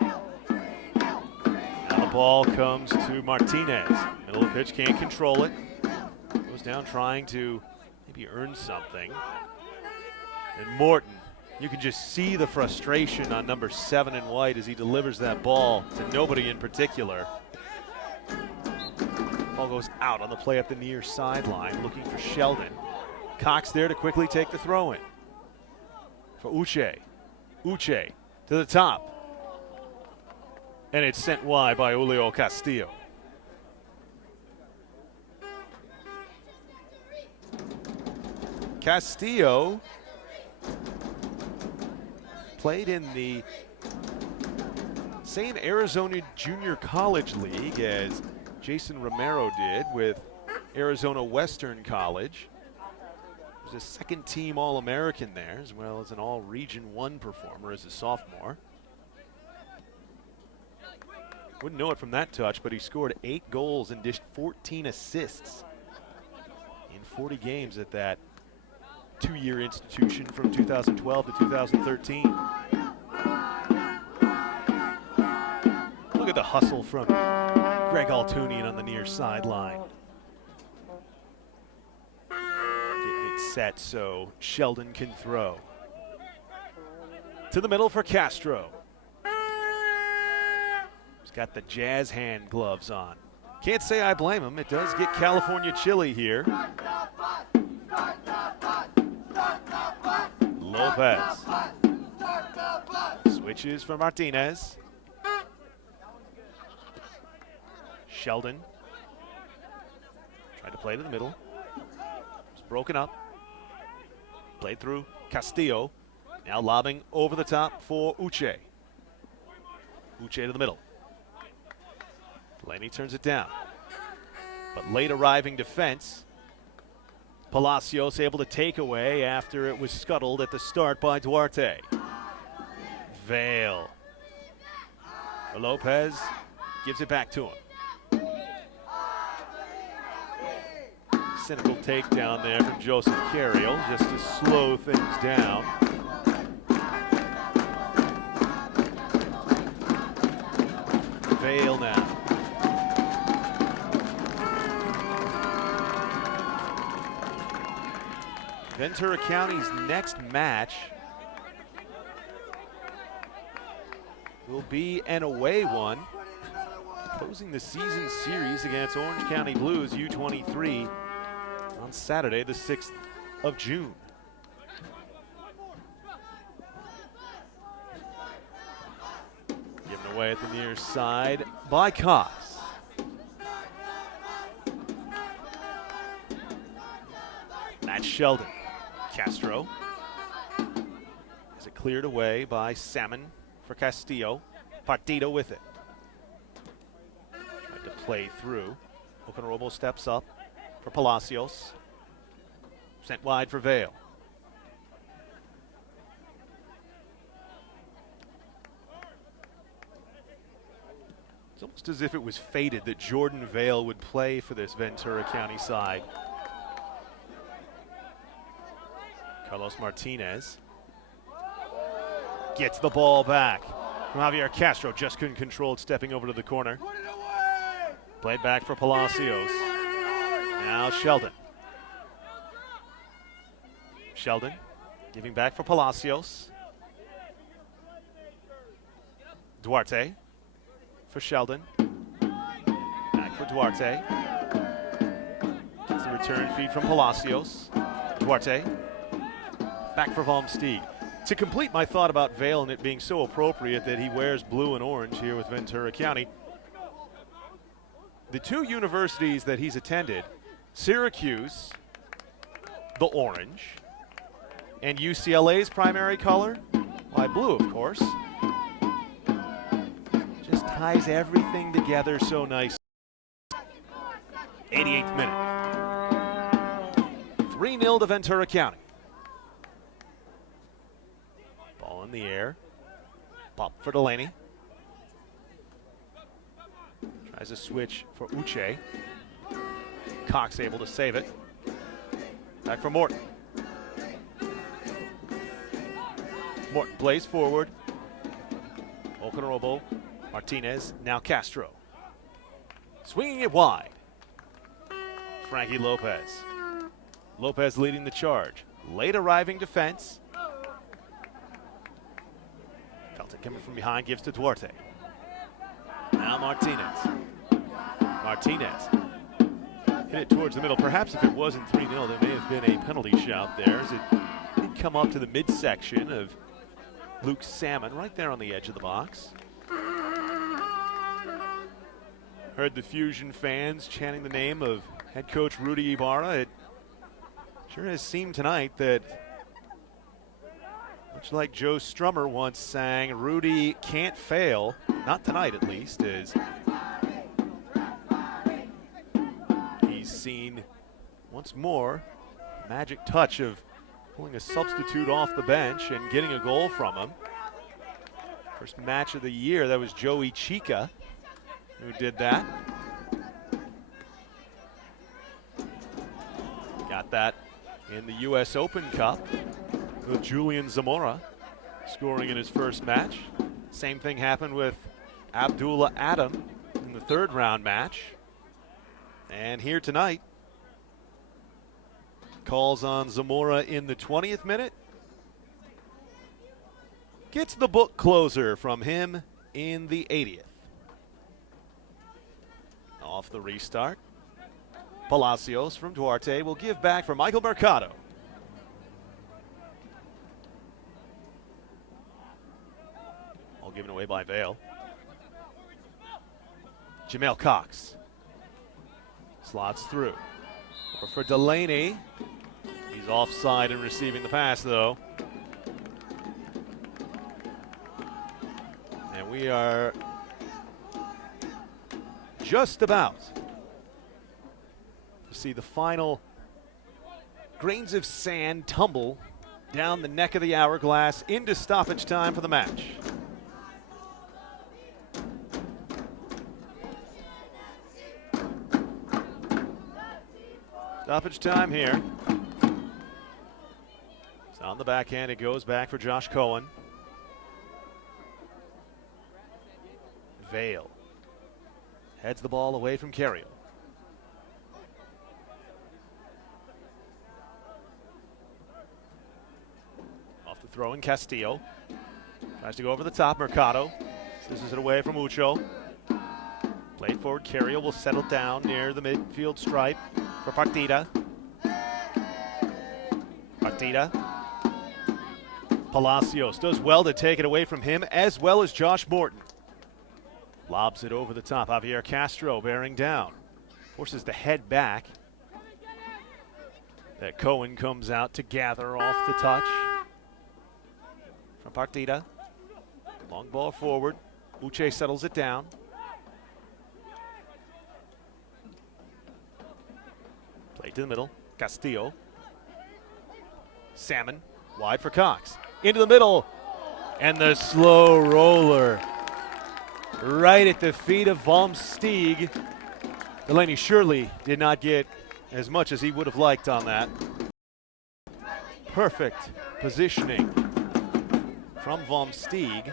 Now the ball comes to Martinez. Middle of the pitch, can't control it. Goes down trying to maybe earn something. And Morton You can just see the frustration on number 7 in white as he delivers that ball to nobody in particular. Ball goes out on the play up the near sideline, looking for Sheldon. Cox there to quickly take the throw in. For Uche. Uche to the top. And it's sent wide by Julio Castillo. Castillo played in the same Arizona Junior College League as Jason Romero did with Arizona Western College. He was a second-team All-American there, as well as an All-Region 1 performer as a sophomore. Wouldn't know it from that touch, but he scored 8 goals and dished 14 assists in 40 games at that two-year institution from 2012 to 2013. Look at the hustle from Greg Altunian on the near sideline. Getting it set so Sheldon can throw. To the middle for Castro. He's got the jazz hand gloves on. Can't say I blame him. It does get California chilly here. Lopez switches for Martinez. Sheldon tried to play to the middle. It's broken up. Played through Castillo. Now lobbing over the top for Uche. Uche to the middle. Laney turns it down. But late arriving defense. Palacios able to take away after it was scuttled at the start by Duarte. Vale. Lopez gives it back to him. Cynical takedown there from Joseph Carriel just to slow things down. Vale now. Ventura County's next match will be an away one, closing the season series against Orange County Blues U23 on Saturday, the 6th of June. Given away at the near side by Cox. That's Sheldon. Castro has it cleared away by Salmon for Castillo. Partido with it. Tried to play through. Okanorobo steps up for Palacios. Sent wide for Vale. It's almost as if it was fated that Jordan Vale would play for this Ventura County side. Carlos Martinez gets the ball back from Javier Castro. Just couldn't control it, stepping over to the corner. Played back for Palacios. Now Sheldon. Sheldon giving back for Palacios. Duarte for Sheldon. Back for Duarte. Gets the return feed from Palacios. Duarte. Back for Valmsteeg. To complete my thought about Vale and it being so appropriate that he wears blue and orange here with Ventura County, the two universities that he's attended, Syracuse, the orange, and UCLA's primary color, why blue, of course. Just ties everything together so nice. 88th minute. 3-0 to Ventura County. Ball in the air. Pop for Delaney. Tries a switch for Uche. Cox able to save it. Back for Morton. Morton plays forward. Okanorobo, Martinez, now Castro. Swinging it wide. Frankie Lopez. Lopez leading the charge. Late arriving defense. coming from behind, gives to Duarte. Now Martinez. Martinez hit it towards the middle. Perhaps if it wasn't 3-0, there may have been a penalty shout there, as it did come up to the midsection of Luke Salmon, right there on the edge of the box. Heard the Fusion fans chanting the name of head coach Rudy Ibarra. It sure has seemed tonight that, much like Joe Strummer once sang, Rudy can't fail, not tonight at least, as he's seen once more magic touch of pulling a substitute off the bench and getting a goal from him. First match of the year, that was Joey Chica who did that. Got that in the U.S. Open Cup with Julian Zamora scoring in his first match. Same thing happened with Abdullah Adam in the third round match. And here tonight, calls on Zamora in the 20th minute. Gets the book closer from him in the 80th. Off the restart, Palacios from Duarte will give back for Michael Mercado. All given away by Vale. Jamel Cox slots through. Or for Delaney. He's offside in receiving the pass, though. And we are just about to see the final grains of sand tumble down the neck of the hourglass into stoppage time for the match. Stoppage time here. It's on the backhand. It goes back for Josh Cohen. Vale heads the ball away from Carriel. Off the throw in Castillo. Tries to go over the top. Mercado. This is it away from Ucho. Played forward. Carriel will settle down near the midfield stripe for Partida. Partida. Palacios does well to take it away from him, as well as Josh Morton. Lobs it over the top. Javier Castro bearing down. Forces the head back. That Cohen comes out to gather off the touch. From Partida. Long ball forward. Uche settles it down. Play to the middle. Castillo. Salmon. Wide for Cox. Into the middle. And the slow roller. Right at the feet of Vomsteeg. Delaney surely did not get as much as he would have liked on that. Perfect positioning from Vomsteeg.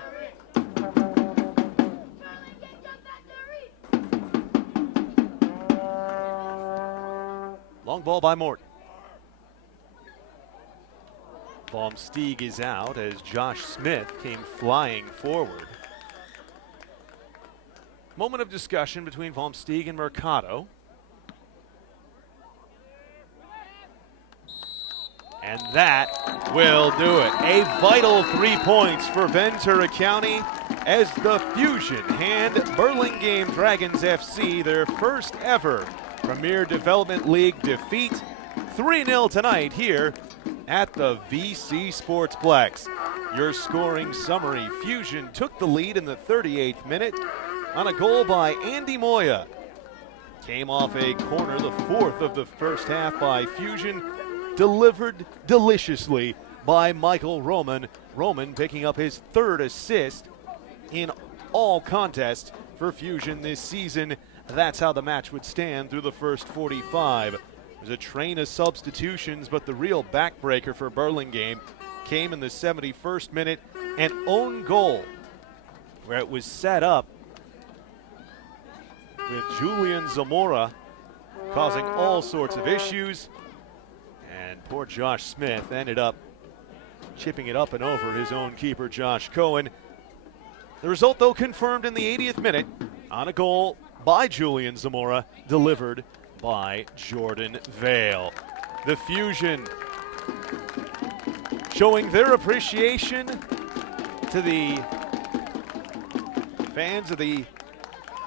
Long ball by Morton. Vomsteeg is out as Josh Smith came flying forward. Moment of discussion between Vomsteeg and Mercado. And that will do it. A vital 3 points for Ventura County as the Fusion hand Burlingame Dragons FC their first ever Premier Development League defeat. 3-0 tonight here at the VC Sportsplex. Your scoring summary: Fusion took the lead in the 38th minute on a goal by Andy Moya. Came off a corner, the fourth of the first half by Fusion, delivered deliciously by Michael Roman. Roman picking up his third assist in all contests for Fusion this season. That's how the match would stand through the first 45. There's a train of substitutions, but the real backbreaker for Burlingame came in the 71st minute, an own goal where it was set up with Julian Zamora causing all sorts of issues. And poor Josh Smith ended up chipping it up and over his own keeper, Josh Cohen. The result, though, confirmed in the 80th minute on a goal by Julian Zamora, delivered by Jordan Vale. The Fusion showing their appreciation to the fans of the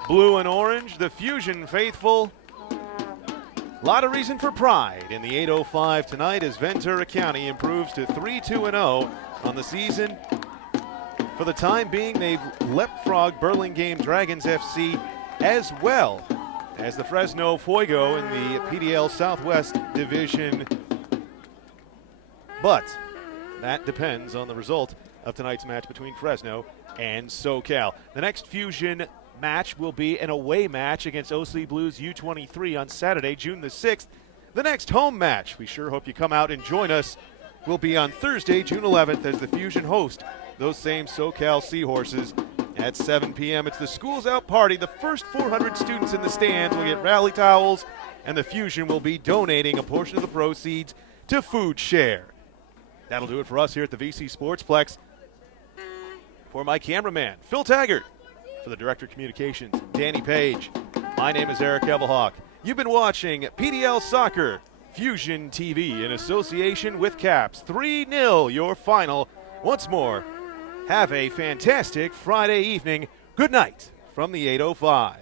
blue and orange, the Fusion faithful. A lot of reason for pride in the 8:05 tonight as Ventura County improves to 3-2-0 on the season. For the time being, they've leapfrogged Burlingame Dragons FC as well as the Fresno Fuego in the PDL Southwest Division. But that depends on the result of tonight's match between Fresno and SoCal. The next Fusion match will be an away match against OC Blues U23 on Saturday, June the 6th. The next home match, we sure hope you come out and join us, will be on Thursday, June 11th as the Fusion host those same SoCal Seahorses at 7 p.m. It's the Schools Out Party. The first 400 students in the stands will get rally towels, and the Fusion will be donating a portion of the proceeds to Food Share. That'll do it for us here at the VC Sportsplex. For my cameraman, Phil Taggart, for the Director of Communications, Danny Page, my name is Eric Evelhawk. You've been watching PDL Soccer Fusion TV in association with Caps. 3-0 your final. Once more, have a fantastic Friday evening. Good night from the 8:05.